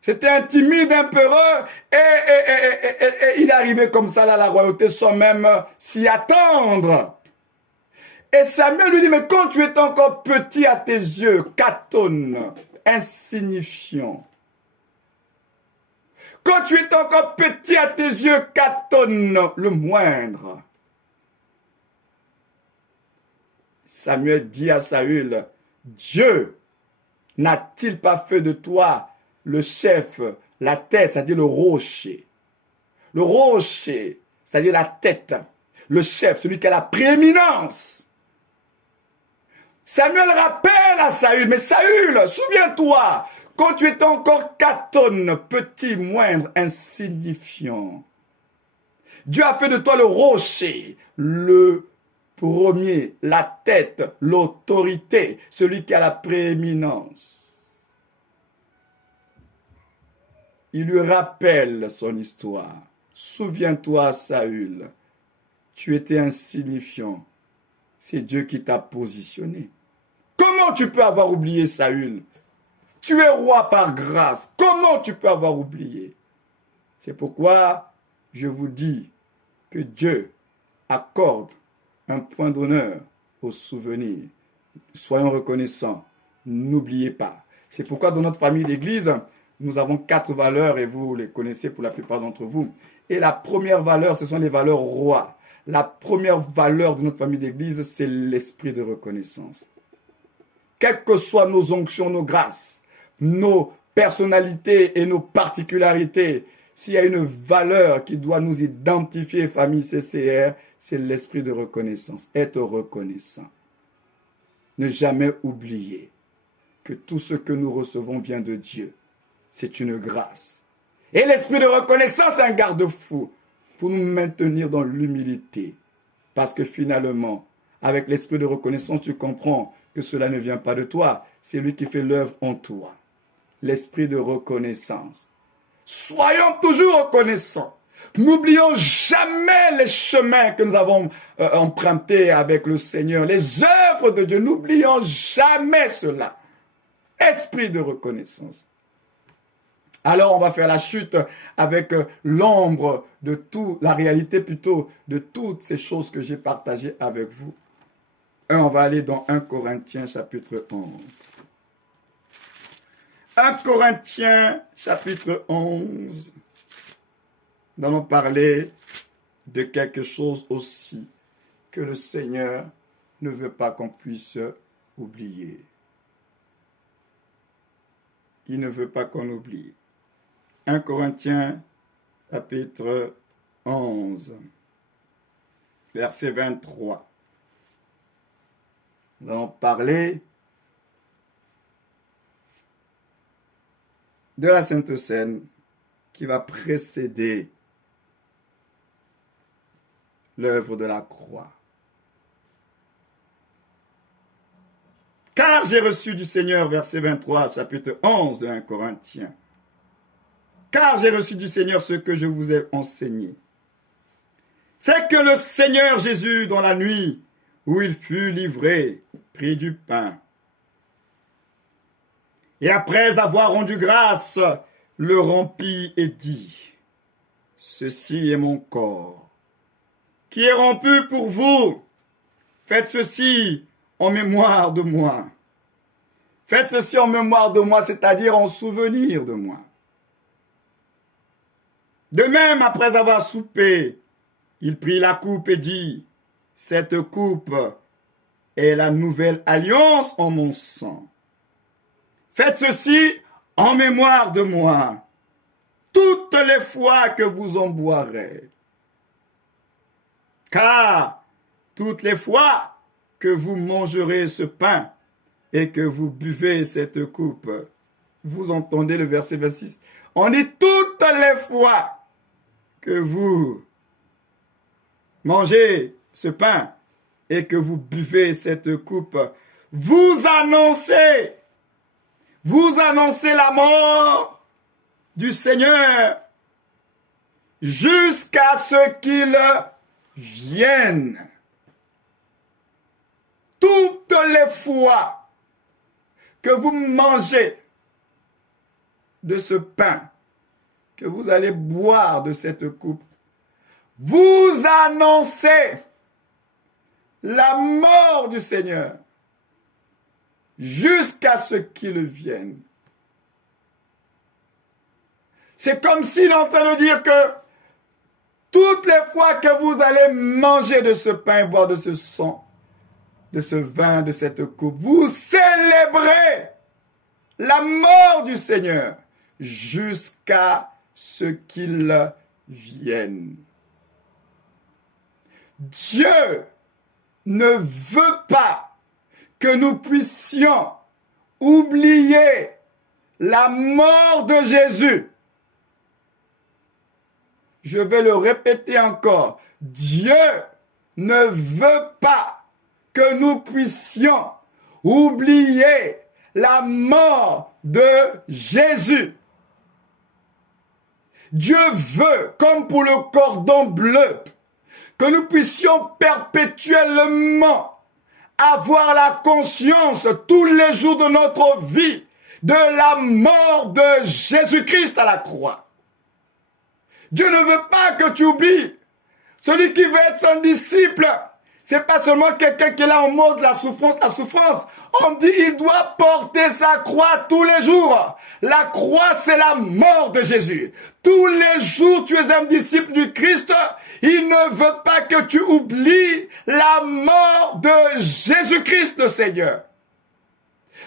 C'était un timide empereur et il arrivait comme ça là à la royauté sans même s'y attendre. Et Samuel lui dit, mais quand tu es encore petit à tes yeux, Caton, insignifiant. Quand tu es encore petit à tes yeux, Caton, le moindre. Samuel dit à Saül, Dieu n'a-t-il pas fait de toi le chef, la tête, c'est-à-dire le rocher. Le rocher, c'est-à-dire la tête. Le chef, celui qui a la prééminence. Samuel rappelle à Saül, mais Saül, souviens-toi, quand tu étais encore Caton, petit, moindre, insignifiant, Dieu a fait de toi le rocher, le premier, la tête, l'autorité, celui qui a la prééminence. Il lui rappelle son histoire. Souviens-toi, Saül, tu étais insignifiant. C'est Dieu qui t'a positionné. Comment tu peux avoir oublié Saül? Tu es roi par grâce. Comment tu peux avoir oublié? C'est pourquoi je vous dis que Dieu accorde un point d'honneur au souvenir. Soyons reconnaissants. N'oubliez pas. C'est pourquoi dans notre famille d'église, nous avons 4 valeurs et vous les connaissez pour la plupart d'entre vous. Et la première valeur, ce sont les valeurs rois. La première valeur de notre famille d'église, c'est l'esprit de reconnaissance. Quelles que soient nos onctions, nos grâces, nos personnalités et nos particularités, s'il y a une valeur qui doit nous identifier, famille CCR, c'est l'esprit de reconnaissance. Être reconnaissant. Ne jamais oublier que tout ce que nous recevons vient de Dieu. C'est une grâce. Et l'esprit de reconnaissance est un garde-fou pour nous maintenir dans l'humilité. Parce que finalement, avec l'esprit de reconnaissance, tu comprends que cela ne vient pas de toi. C'est lui qui fait l'œuvre en toi. L'esprit de reconnaissance. Soyons toujours reconnaissants. N'oublions jamais les chemins que nous avons empruntés avec le Seigneur, les œuvres de Dieu. N'oublions jamais cela. Esprit de reconnaissance. Alors on va faire la chute avec l'ombre de tout, la réalité plutôt de toutes ces choses que j'ai partagées avec vous. On va aller dans 1 Corinthiens chapitre 11. 1 Corinthiens chapitre 11. Nous allons parler de quelque chose aussi que le Seigneur ne veut pas qu'on puisse oublier. Il ne veut pas qu'on oublie. 1 Corinthiens, chapitre 11, verset 23. Nous allons parler de la Sainte Seine qui va précéder l'œuvre de la croix. Car j'ai reçu du Seigneur, verset 23, chapitre 11 de 1 Corinthiens. Car j'ai reçu du Seigneur ce que je vous ai enseigné. C'est que le Seigneur Jésus, dans la nuit où il fut livré, prit du pain. Et après avoir rendu grâce, le rompit et dit, « Ceci est mon corps, qui est rompu pour vous. Faites ceci en mémoire de moi. » Faites ceci en mémoire de moi, c'est-à-dire en souvenir de moi. De même, après avoir soupé, il prit la coupe et dit, « Cette coupe est la nouvelle alliance en mon sang. Faites ceci en mémoire de moi, toutes les fois que vous en boirez. Car toutes les fois que vous mangerez ce pain et que vous buvez cette coupe, vous entendez le verset 26, on dit toutes les fois que vous mangez ce pain et que vous buvez cette coupe, vous annoncez la mort du Seigneur jusqu'à ce qu'il vienne. toutes les fois que vous mangez de ce pain, que vous allez boire de cette coupe, vous annoncez la mort du Seigneur jusqu'à ce qu'il vienne. C'est comme s'il est en train de dire que toutes les fois que vous allez manger de ce pain et boire de ce sang, de ce vin, de cette coupe, vous célébrez la mort du Seigneur jusqu'à ce qu'il vienne. Dieu ne veut pas que nous puissions oublier la mort de Jésus. Je vais le répéter encore. Dieu ne veut pas que nous puissions oublier la mort de Jésus. Dieu veut, comme pour le cordon bleu, que nous puissions perpétuellement avoir la conscience tous les jours de notre vie de la mort de Jésus-Christ à la croix. Dieu ne veut pas que tu oublies. Celui qui veut être son disciple, c'est pas seulement quelqu'un qui est là en mode la souffrance. On dit il doit porter sa croix tous les jours. La croix, c'est la mort de Jésus. Tous les jours, tu es un disciple du Christ. Il ne veut pas que tu oublies la mort de Jésus-Christ, le Seigneur.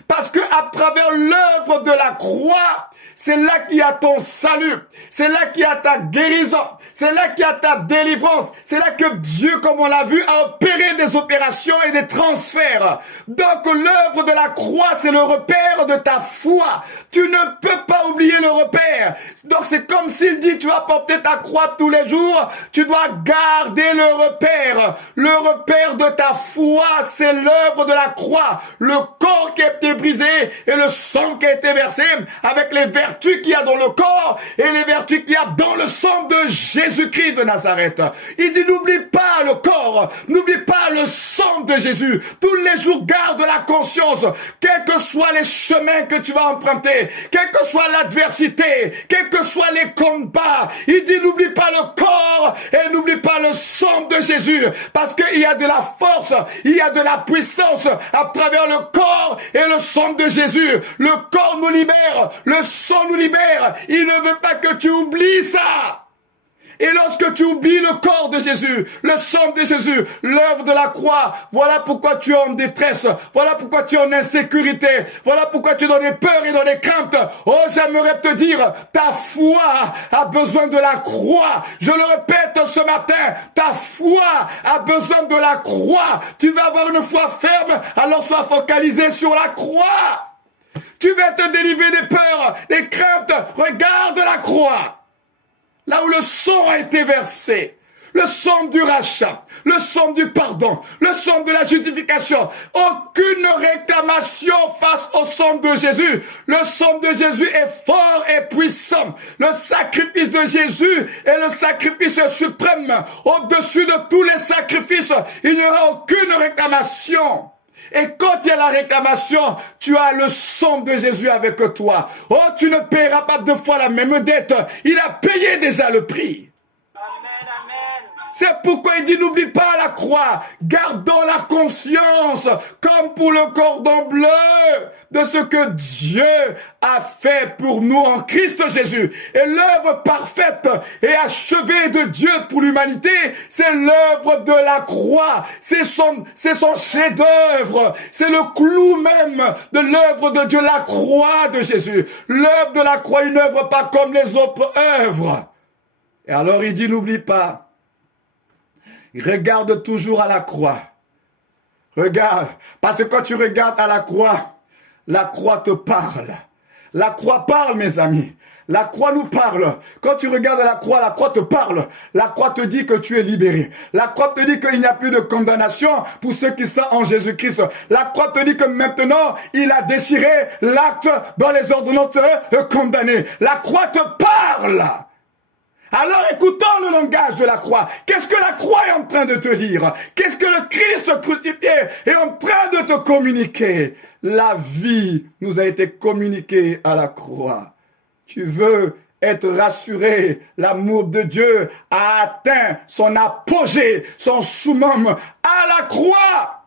Parce que à travers l'œuvre de la croix, c'est là qu'il y a ton salut. C'est là qu'il y a ta guérison. C'est là qu'il y a ta délivrance. C'est là que Dieu, comme on l'a vu, a opéré des opérations et des transferts. Donc l'œuvre de la croix, c'est le repère de ta foi. Tu ne peux pas oublier le repère. Donc c'est comme s'il dit, tu vas porter ta croix tous les jours. Tu dois garder le repère. Le repère de ta foi, c'est l'œuvre de la croix. Le corps qui a été brisé et le sang qui a été versé avec les vertus qu'il y a dans le corps et les vertus qu'il y a dans le sang de Jésus-Christ de Nazareth. Il dit n'oublie pas le corps, n'oublie pas le sang de Jésus. Tous les jours garde la conscience, quels que soient les chemins que tu vas emprunter, quelle que soit l'adversité, quels que soient les combats. Il dit n'oublie pas le corps et n'oublie pas le sang de Jésus, parce qu'il y a de la force, il y a de la puissance à travers le corps et le sang de Jésus. Le corps nous libère, le sang nous libère. Il ne veut pas que tu oublies ça. Et lorsque tu oublies le corps de Jésus, le sang de Jésus, l'œuvre de la croix, voilà pourquoi tu es en détresse, voilà pourquoi tu es en insécurité, voilà pourquoi tu es dans des peurs et dans des craintes. Oh, j'aimerais te dire, ta foi a besoin de la croix. Je le répète ce matin, ta foi a besoin de la croix. Tu vas avoir une foi ferme, alors sois focalisé sur la croix. Tu vas te délivrer des peurs, des craintes. Regarde la croix. Là où le sang a été versé. Le sang du rachat, le sang du pardon, le sang de la justification. Aucune réclamation face au sang de Jésus. Le sang de Jésus est fort et puissant. Le sacrifice de Jésus est le sacrifice suprême. Au-dessus de tous les sacrifices, il n'y aura aucune réclamation. Et quand il y a la réclamation, tu as le sang de Jésus avec toi. Oh, tu ne paieras pas deux fois la même dette. Il a payé déjà le prix. Amen, amen. C'est pourquoi il dit n'oublie pas la croix. Gardons la conscience, comme pour le cordon bleu, de ce que Dieu a fait pour nous en Christ Jésus. Et l'œuvre parfaite et achevée de Dieu pour l'humanité, c'est l'œuvre de la croix. C'est son chef-d'œuvre. C'est le clou même de l'œuvre de Dieu, la croix de Jésus. L'œuvre de la croix, une œuvre pas comme les autres œuvres. Et alors il dit n'oublie pas. Regarde toujours à la croix. Regarde, parce que quand tu regardes à la croix te parle. La croix parle, mes amis. La croix nous parle. Quand tu regardes à la croix te parle. La croix te dit que tu es libéré. La croix te dit qu'il n'y a plus de condamnation pour ceux qui sont en Jésus-Christ. La croix te dit que maintenant, il a déchiré l'acte dans les ordonnances condamnées. La croix te parle. Alors écoutons le langage de la croix. Qu'est-ce que la croix est en train de te dire? Qu'est-ce que le Christ crucifié est en train de te communiquer? La vie nous a été communiquée à la croix. Tu veux être rassuré, l'amour de Dieu a atteint son apogée, son summum à la croix.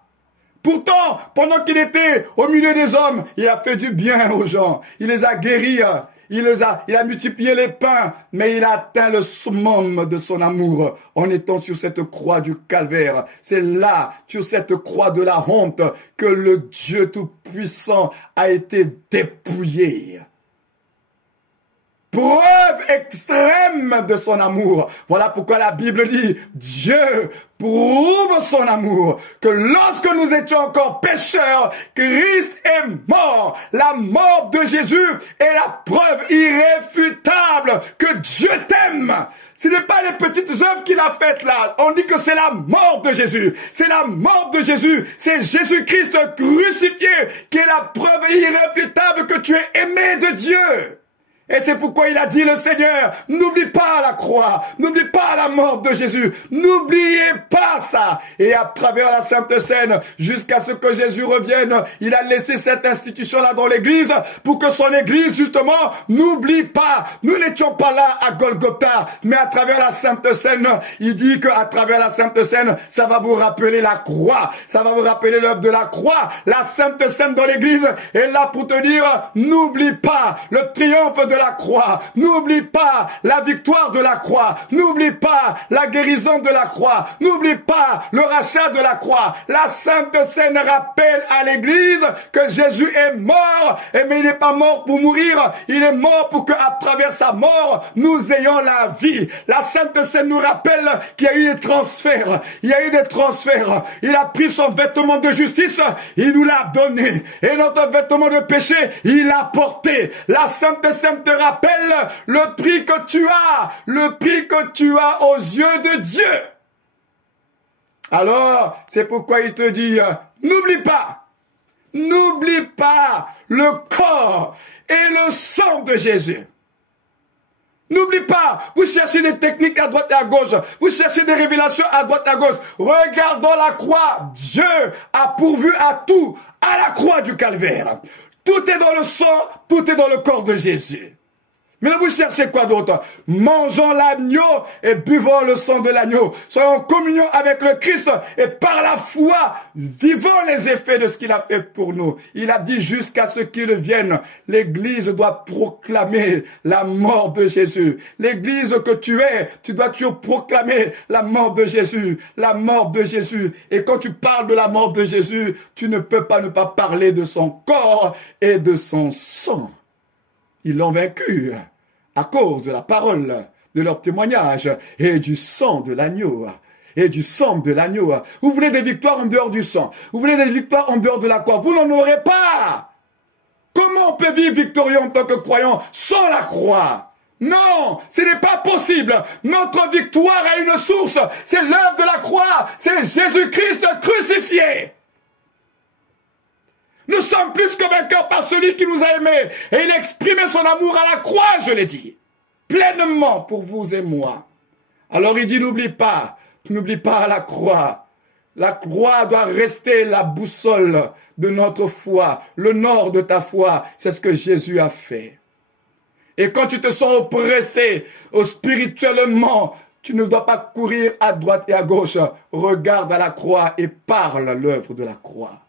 Pourtant, pendant qu'il était au milieu des hommes, il a fait du bien aux gens. Il les a guéris. Il a multiplié les pains, mais il a atteint le summum de son amour en étant sur cette croix du calvaire. C'est là, sur cette croix de la honte, que le Dieu Tout-Puissant a été dépouillé. Preuve extrême de son amour. Voilà pourquoi la Bible dit, Dieu prouve son amour, que lorsque nous étions encore pécheurs, Christ est mort. La mort de Jésus est la preuve irréfutable que Dieu t'aime. Ce n'est pas les petites œuvres qu'il a faites là. On dit que c'est la mort de Jésus. C'est la mort de Jésus. C'est Jésus-Christ crucifié qui est la preuve irréfutable que tu es aimé de Dieu. Et c'est pourquoi il a dit le Seigneur, n'oublie pas la croix, n'oublie pas la mort de Jésus, n'oubliez pas ça. Et à travers la Sainte Seine, jusqu'à ce que Jésus revienne, il a laissé cette institution-là dans l'église pour que son église, justement, n'oublie pas. Nous n'étions pas là à Golgotha, mais à travers la Sainte Seine, il dit qu'à travers la Sainte Seine, ça va vous rappeler la croix, ça va vous rappeler l'œuvre de la croix. La Sainte Seine dans l'église est là pour te dire, n'oublie pas le triomphe de la croix, n'oublie pas la victoire de la croix, n'oublie pas la guérison de la croix, n'oublie pas le rachat de la croix. La Sainte Seine rappelle à l'église que Jésus est mort, mais il n'est pas mort pour mourir, il est mort pour qu'à travers sa mort, nous ayons la vie. La Sainte Seine nous rappelle qu'il y a eu des transferts, il y a eu des transferts. Il a pris son vêtement de justice, il nous l'a donné, et notre vêtement de péché, il l'a porté. La Sainte Seine te rappelle le prix que tu as aux yeux de Dieu. Alors, c'est pourquoi il te dit, n'oublie pas le corps et le sang de Jésus. N'oublie pas, vous cherchez des techniques à droite et à gauche, vous cherchez des révélations à droite et à gauche. Regardons la croix, Dieu a pourvu à tout, à la croix du calvaire. Tout est dans le sang, tout est dans le corps de Jésus. Mais là, vous cherchez quoi d'autre? Mangeons l'agneau et buvons le sang de l'agneau. Soyons en communion avec le Christ et par la foi, vivons les effets de ce qu'il a fait pour nous. Il a dit jusqu'à ce qu'il vienne, l'Église doit proclamer la mort de Jésus. L'Église que tu es, tu dois toujours proclamer la mort de Jésus, la mort de Jésus. Et quand tu parles de la mort de Jésus, tu ne peux pas ne pas parler de son corps et de son sang. Ils l'ont vaincu à cause de la parole, de leur témoignage et du sang de l'agneau. Et du sang de l'agneau. Vous voulez des victoires en dehors du sang. Vous voulez des victoires en dehors de la croix. Vous n'en aurez pas. Comment on peut vivre victorieux en tant que croyant sans la croix? Non, ce n'est pas possible. Notre victoire a une source. C'est l'œuvre de la croix. C'est Jésus-Christ crucifié. Nous sommes plus que vainqueurs par celui qui nous a aimés. Et il a exprimé son amour à la croix, je l'ai dit. Pleinement pour vous et moi. Alors il dit, n'oublie pas la croix. La croix doit rester la boussole de notre foi. Le nord de ta foi, c'est ce que Jésus a fait. Et quand tu te sens oppressé spirituellement, tu ne dois pas courir à droite et à gauche. Regarde à la croix et parle l'œuvre de la croix.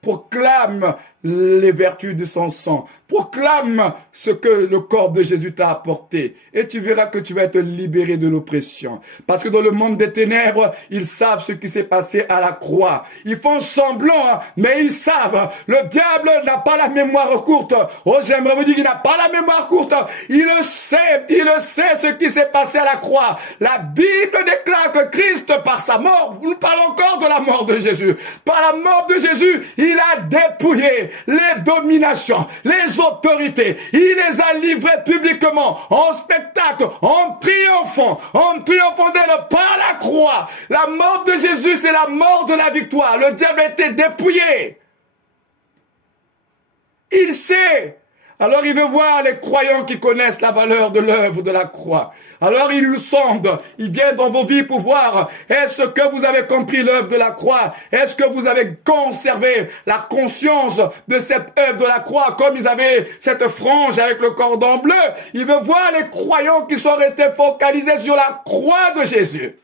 Proclame les vertus de son sang. Proclame ce que le corps de Jésus t'a apporté. Et tu verras que tu vas être libéré de l'oppression. Parce que dans le monde des ténèbres, ils savent ce qui s'est passé à la croix. Ils font semblant, mais ils savent. Le diable n'a pas la mémoire courte. Oh, j'aimerais vous dire qu'il n'a pas la mémoire courte. Il le sait ce qui s'est passé à la croix. La Bible déclare que Christ, par sa mort, nous parlons encore de la mort de Jésus. Par la mort de Jésus, il a dépouillé les dominations, les autorités. Il les a livrées publiquement, en spectacle, en triomphant d'elle par la croix. La mort de Jésus, c'est la mort de la victoire. Le diable a été dépouillé. Il sait Alors il veut voir les croyants qui connaissent la valeur de l'œuvre de la croix. Alors il nous sonde, il vient dans vos vies pour voir, est-ce que vous avez compris l'œuvre de la croix? Est-ce que vous avez conservé la conscience de cette œuvre de la croix, comme ils avaient cette frange avec le cordon bleu? Il veut voir les croyants qui sont restés focalisés sur la croix de Jésus.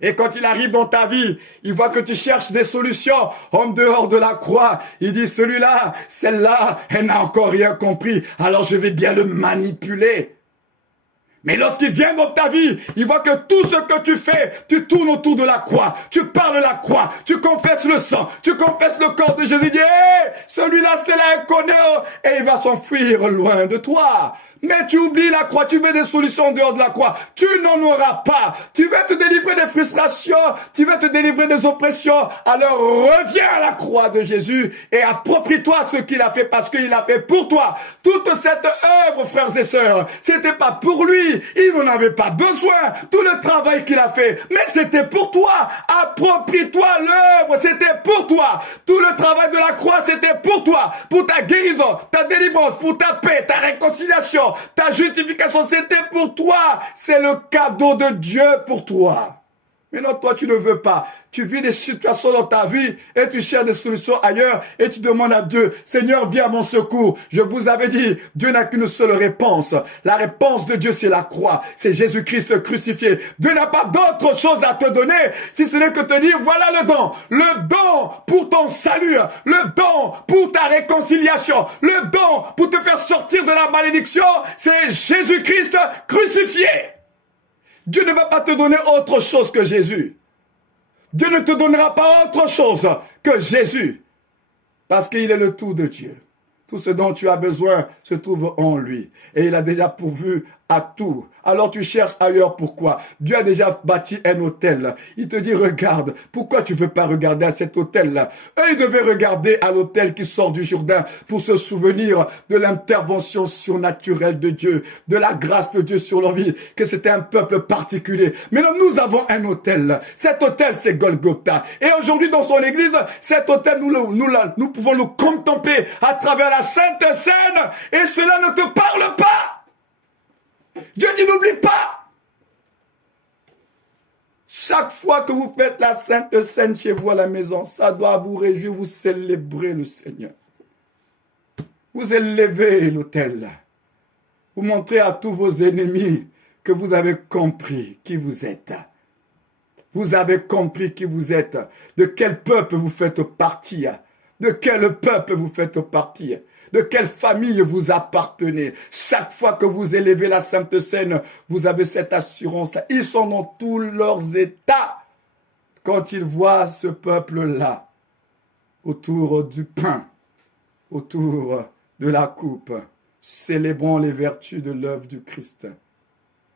Et quand il arrive dans ta vie, il voit que tu cherches des solutions en dehors de la croix. Il dit, celui-là, celle-là, elle n'a encore rien compris. Alors je vais bien le manipuler. Mais lorsqu'il vient dans ta vie, il voit que tout ce que tu fais, tu tournes autour de la croix. Tu parles de la croix. Tu confesses le sang. Tu confesses le corps de Jésus. Il dit, hé, celui-là, c'est là, il connaît. Et il va s'enfuir loin de toi. Mais tu oublies la croix, tu veux des solutions en dehors de la croix. Tu n'en auras pas. Tu veux te délivrer des frustrations, tu veux te délivrer des oppressions. Alors reviens à la croix de Jésus et approprie-toi ce qu'il a fait parce qu'il a fait pour toi. Toute cette œuvre, frères et sœurs, c'était pas pour lui. Il n'en avait pas besoin. Tout le travail qu'il a fait, mais c'était pour toi. Approprie-toi l'œuvre, c'était pour toi. Tout le travail de la croix, c'était pour toi. Pour ta guérison, ta délivrance, pour ta paix, ta réconciliation. Ta justification, c'était pour toi. C'est le cadeau de Dieu pour toi. Mais non, toi, tu ne veux pas. Tu vis des situations dans ta vie et tu cherches des solutions ailleurs et tu demandes à Dieu, Seigneur, viens à mon secours. Je vous avais dit, Dieu n'a qu'une seule réponse. La réponse de Dieu, c'est la croix. C'est Jésus-Christ crucifié. Dieu n'a pas d'autre chose à te donner, si ce n'est que te dire, voilà le don pour ton salut, le don pour ta réconciliation, le don pour te faire sortir de la malédiction, c'est Jésus-Christ crucifié. Dieu ne va pas te donner autre chose que Jésus. Dieu ne te donnera pas autre chose que Jésus. Parce qu'il est le tout de Dieu. Tout ce dont tu as besoin se trouve en lui. Et il a déjà pourvu à tout. Alors tu cherches ailleurs, pourquoi? Dieu a déjà bâti un hôtel. Il te dit, regarde, pourquoi tu ne veux pas regarder à cet hôtel-là? Eux, ils devaient regarder à l'hôtel qui sort du Jourdain pour se souvenir de l'intervention surnaturelle de Dieu, de la grâce de Dieu sur leur vie, que c'était un peuple particulier. Mais non, nous avons un hôtel. Cet hôtel, c'est Golgotha. Et aujourd'hui, dans son église, cet hôtel, nous pouvons le contempler à travers la Sainte Seine, et cela ne te parle pas. Dieu dit, n'oublie pas. Chaque fois que vous faites la Sainte Seine chez vous à la maison, ça doit vous réjouir, vous célébrez le Seigneur. Vous élevez l'autel. Vous montrez à tous vos ennemis que vous avez compris qui vous êtes. Vous avez compris qui vous êtes. De quel peuple vous faites partie. De quel peuple vous faites partie. De quelle famille vous appartenez. Chaque fois que vous élevez la Sainte Seine, vous avez cette assurance-là. Ils sont dans tous leurs états quand ils voient ce peuple-là autour du pain, autour de la coupe, célébrant les vertus de l'œuvre du Christ.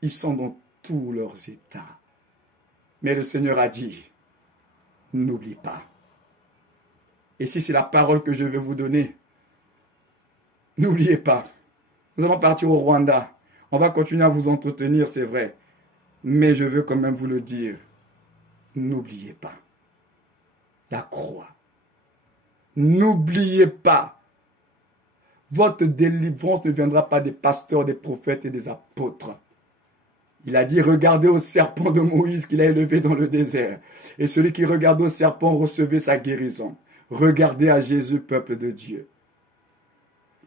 Ils sont dans tous leurs états. Mais le Seigneur a dit, n'oublie pas. Et si c'est la parole que je vais vous donner, n'oubliez pas, nous allons partir au Rwanda. On va continuer à vous entretenir, c'est vrai. Mais je veux quand même vous le dire. N'oubliez pas la croix. N'oubliez pas. Votre délivrance ne viendra pas des pasteurs, des prophètes et des apôtres. Il a dit, regardez au serpent de Moïse qu'il a élevé dans le désert. Et celui qui regarde au serpent recevait sa guérison. Regardez à Jésus, peuple de Dieu.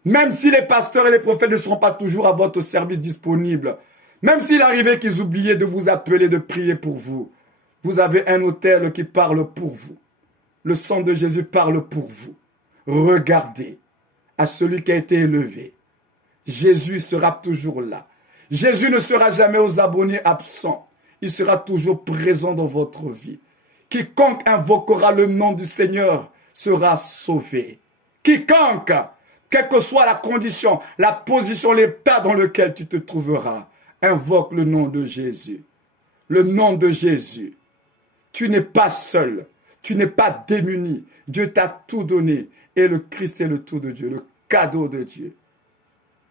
Même si les pasteurs et les prophètes ne seront pas toujours à votre service disponible, même s'il arrivait qu'ils oubliaient de vous appeler, de prier pour vous, vous avez un autel qui parle pour vous. Le sang de Jésus parle pour vous. Regardez à celui qui a été élevé. Jésus sera toujours là. Jésus ne sera jamais aux abonnés absents. Il sera toujours présent dans votre vie. Quiconque invoquera le nom du Seigneur sera sauvé. Quiconque, quelle que soit la condition, la position, l'état dans lequel tu te trouveras, invoque le nom de Jésus. Le nom de Jésus. Tu n'es pas seul. Tu n'es pas démuni. Dieu t'a tout donné. Et le Christ est le tout de Dieu, le cadeau de Dieu.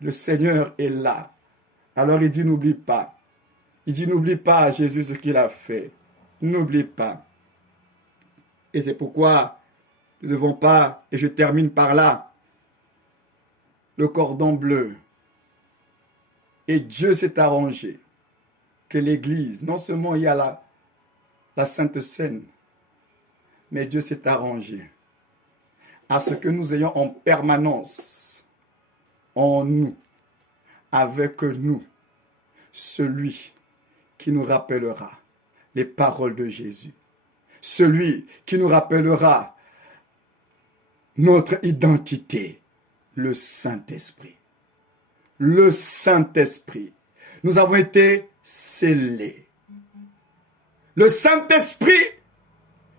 Le Seigneur est là. Alors il dit, n'oublie pas. Il dit, n'oublie pas à Jésus ce qu'il a fait. N'oublie pas. Et c'est pourquoi nous ne devons pas, et je termine par là, le cordon bleu. Et Dieu s'est arrangé que l'Église, non seulement il y a la Sainte Seine, mais Dieu s'est arrangé à ce que nous ayons en permanence en nous, avec nous, celui qui nous rappellera les paroles de Jésus, celui qui nous rappellera notre identité, le Saint-Esprit. Le Saint-Esprit. Nous avons été scellés. Le Saint-Esprit,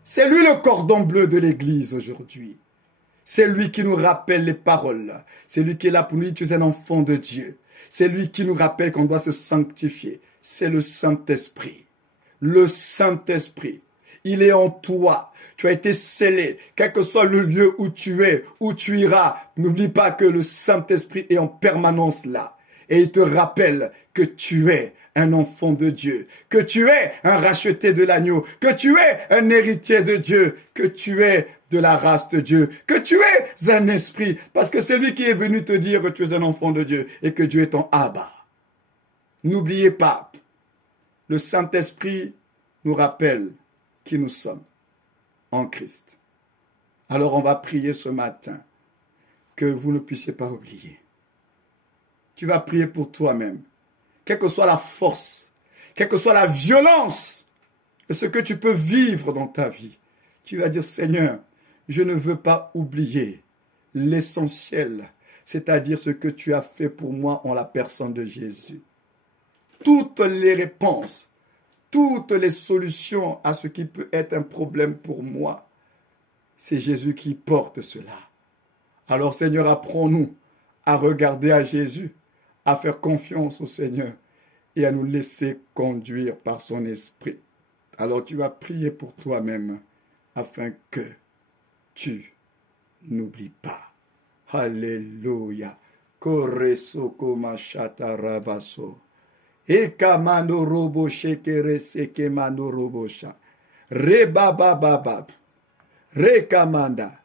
c'est lui le cordon bleu de l'Église aujourd'hui. C'est lui qui nous rappelle les paroles. C'est lui qui est là pour nous dire, tu es un enfant de Dieu. C'est lui qui nous rappelle qu'on doit se sanctifier. C'est le Saint-Esprit. Le Saint-Esprit. Il est en toi. Tu as été scellé. Quel que soit le lieu où tu es, où tu iras, n'oublie pas que le Saint-Esprit est en permanence là. Et il te rappelle que tu es un enfant de Dieu, que tu es un racheté de l'agneau, que tu es un héritier de Dieu, que tu es de la race de Dieu, que tu es un esprit, parce que c'est lui qui est venu te dire que tu es un enfant de Dieu et que Dieu est ton Abba. N'oubliez pas, le Saint-Esprit nous rappelle qui nous sommes en Christ. Alors on va prier ce matin que vous ne puissiez pas oublier. Tu vas prier pour toi-même. Quelle que soit la force, quelle que soit la violence de ce que tu peux vivre dans ta vie, tu vas dire, Seigneur, je ne veux pas oublier l'essentiel, c'est-à-dire ce que tu as fait pour moi en la personne de Jésus. Toutes les réponses, toutes les solutions à ce qui peut être un problème pour moi, c'est Jésus qui porte cela. Alors Seigneur, apprends-nous à regarder à Jésus, à faire confiance au Seigneur et à nous laisser conduire par son esprit. Alors tu vas prier pour toi-même afin que tu n'oublies pas. Alléluia. Koresoko machata rabaso. Ekamano robo shekere seke mano robosha. Rebabababab. Rekamanda.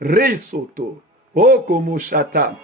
Resoto. Okomoshata.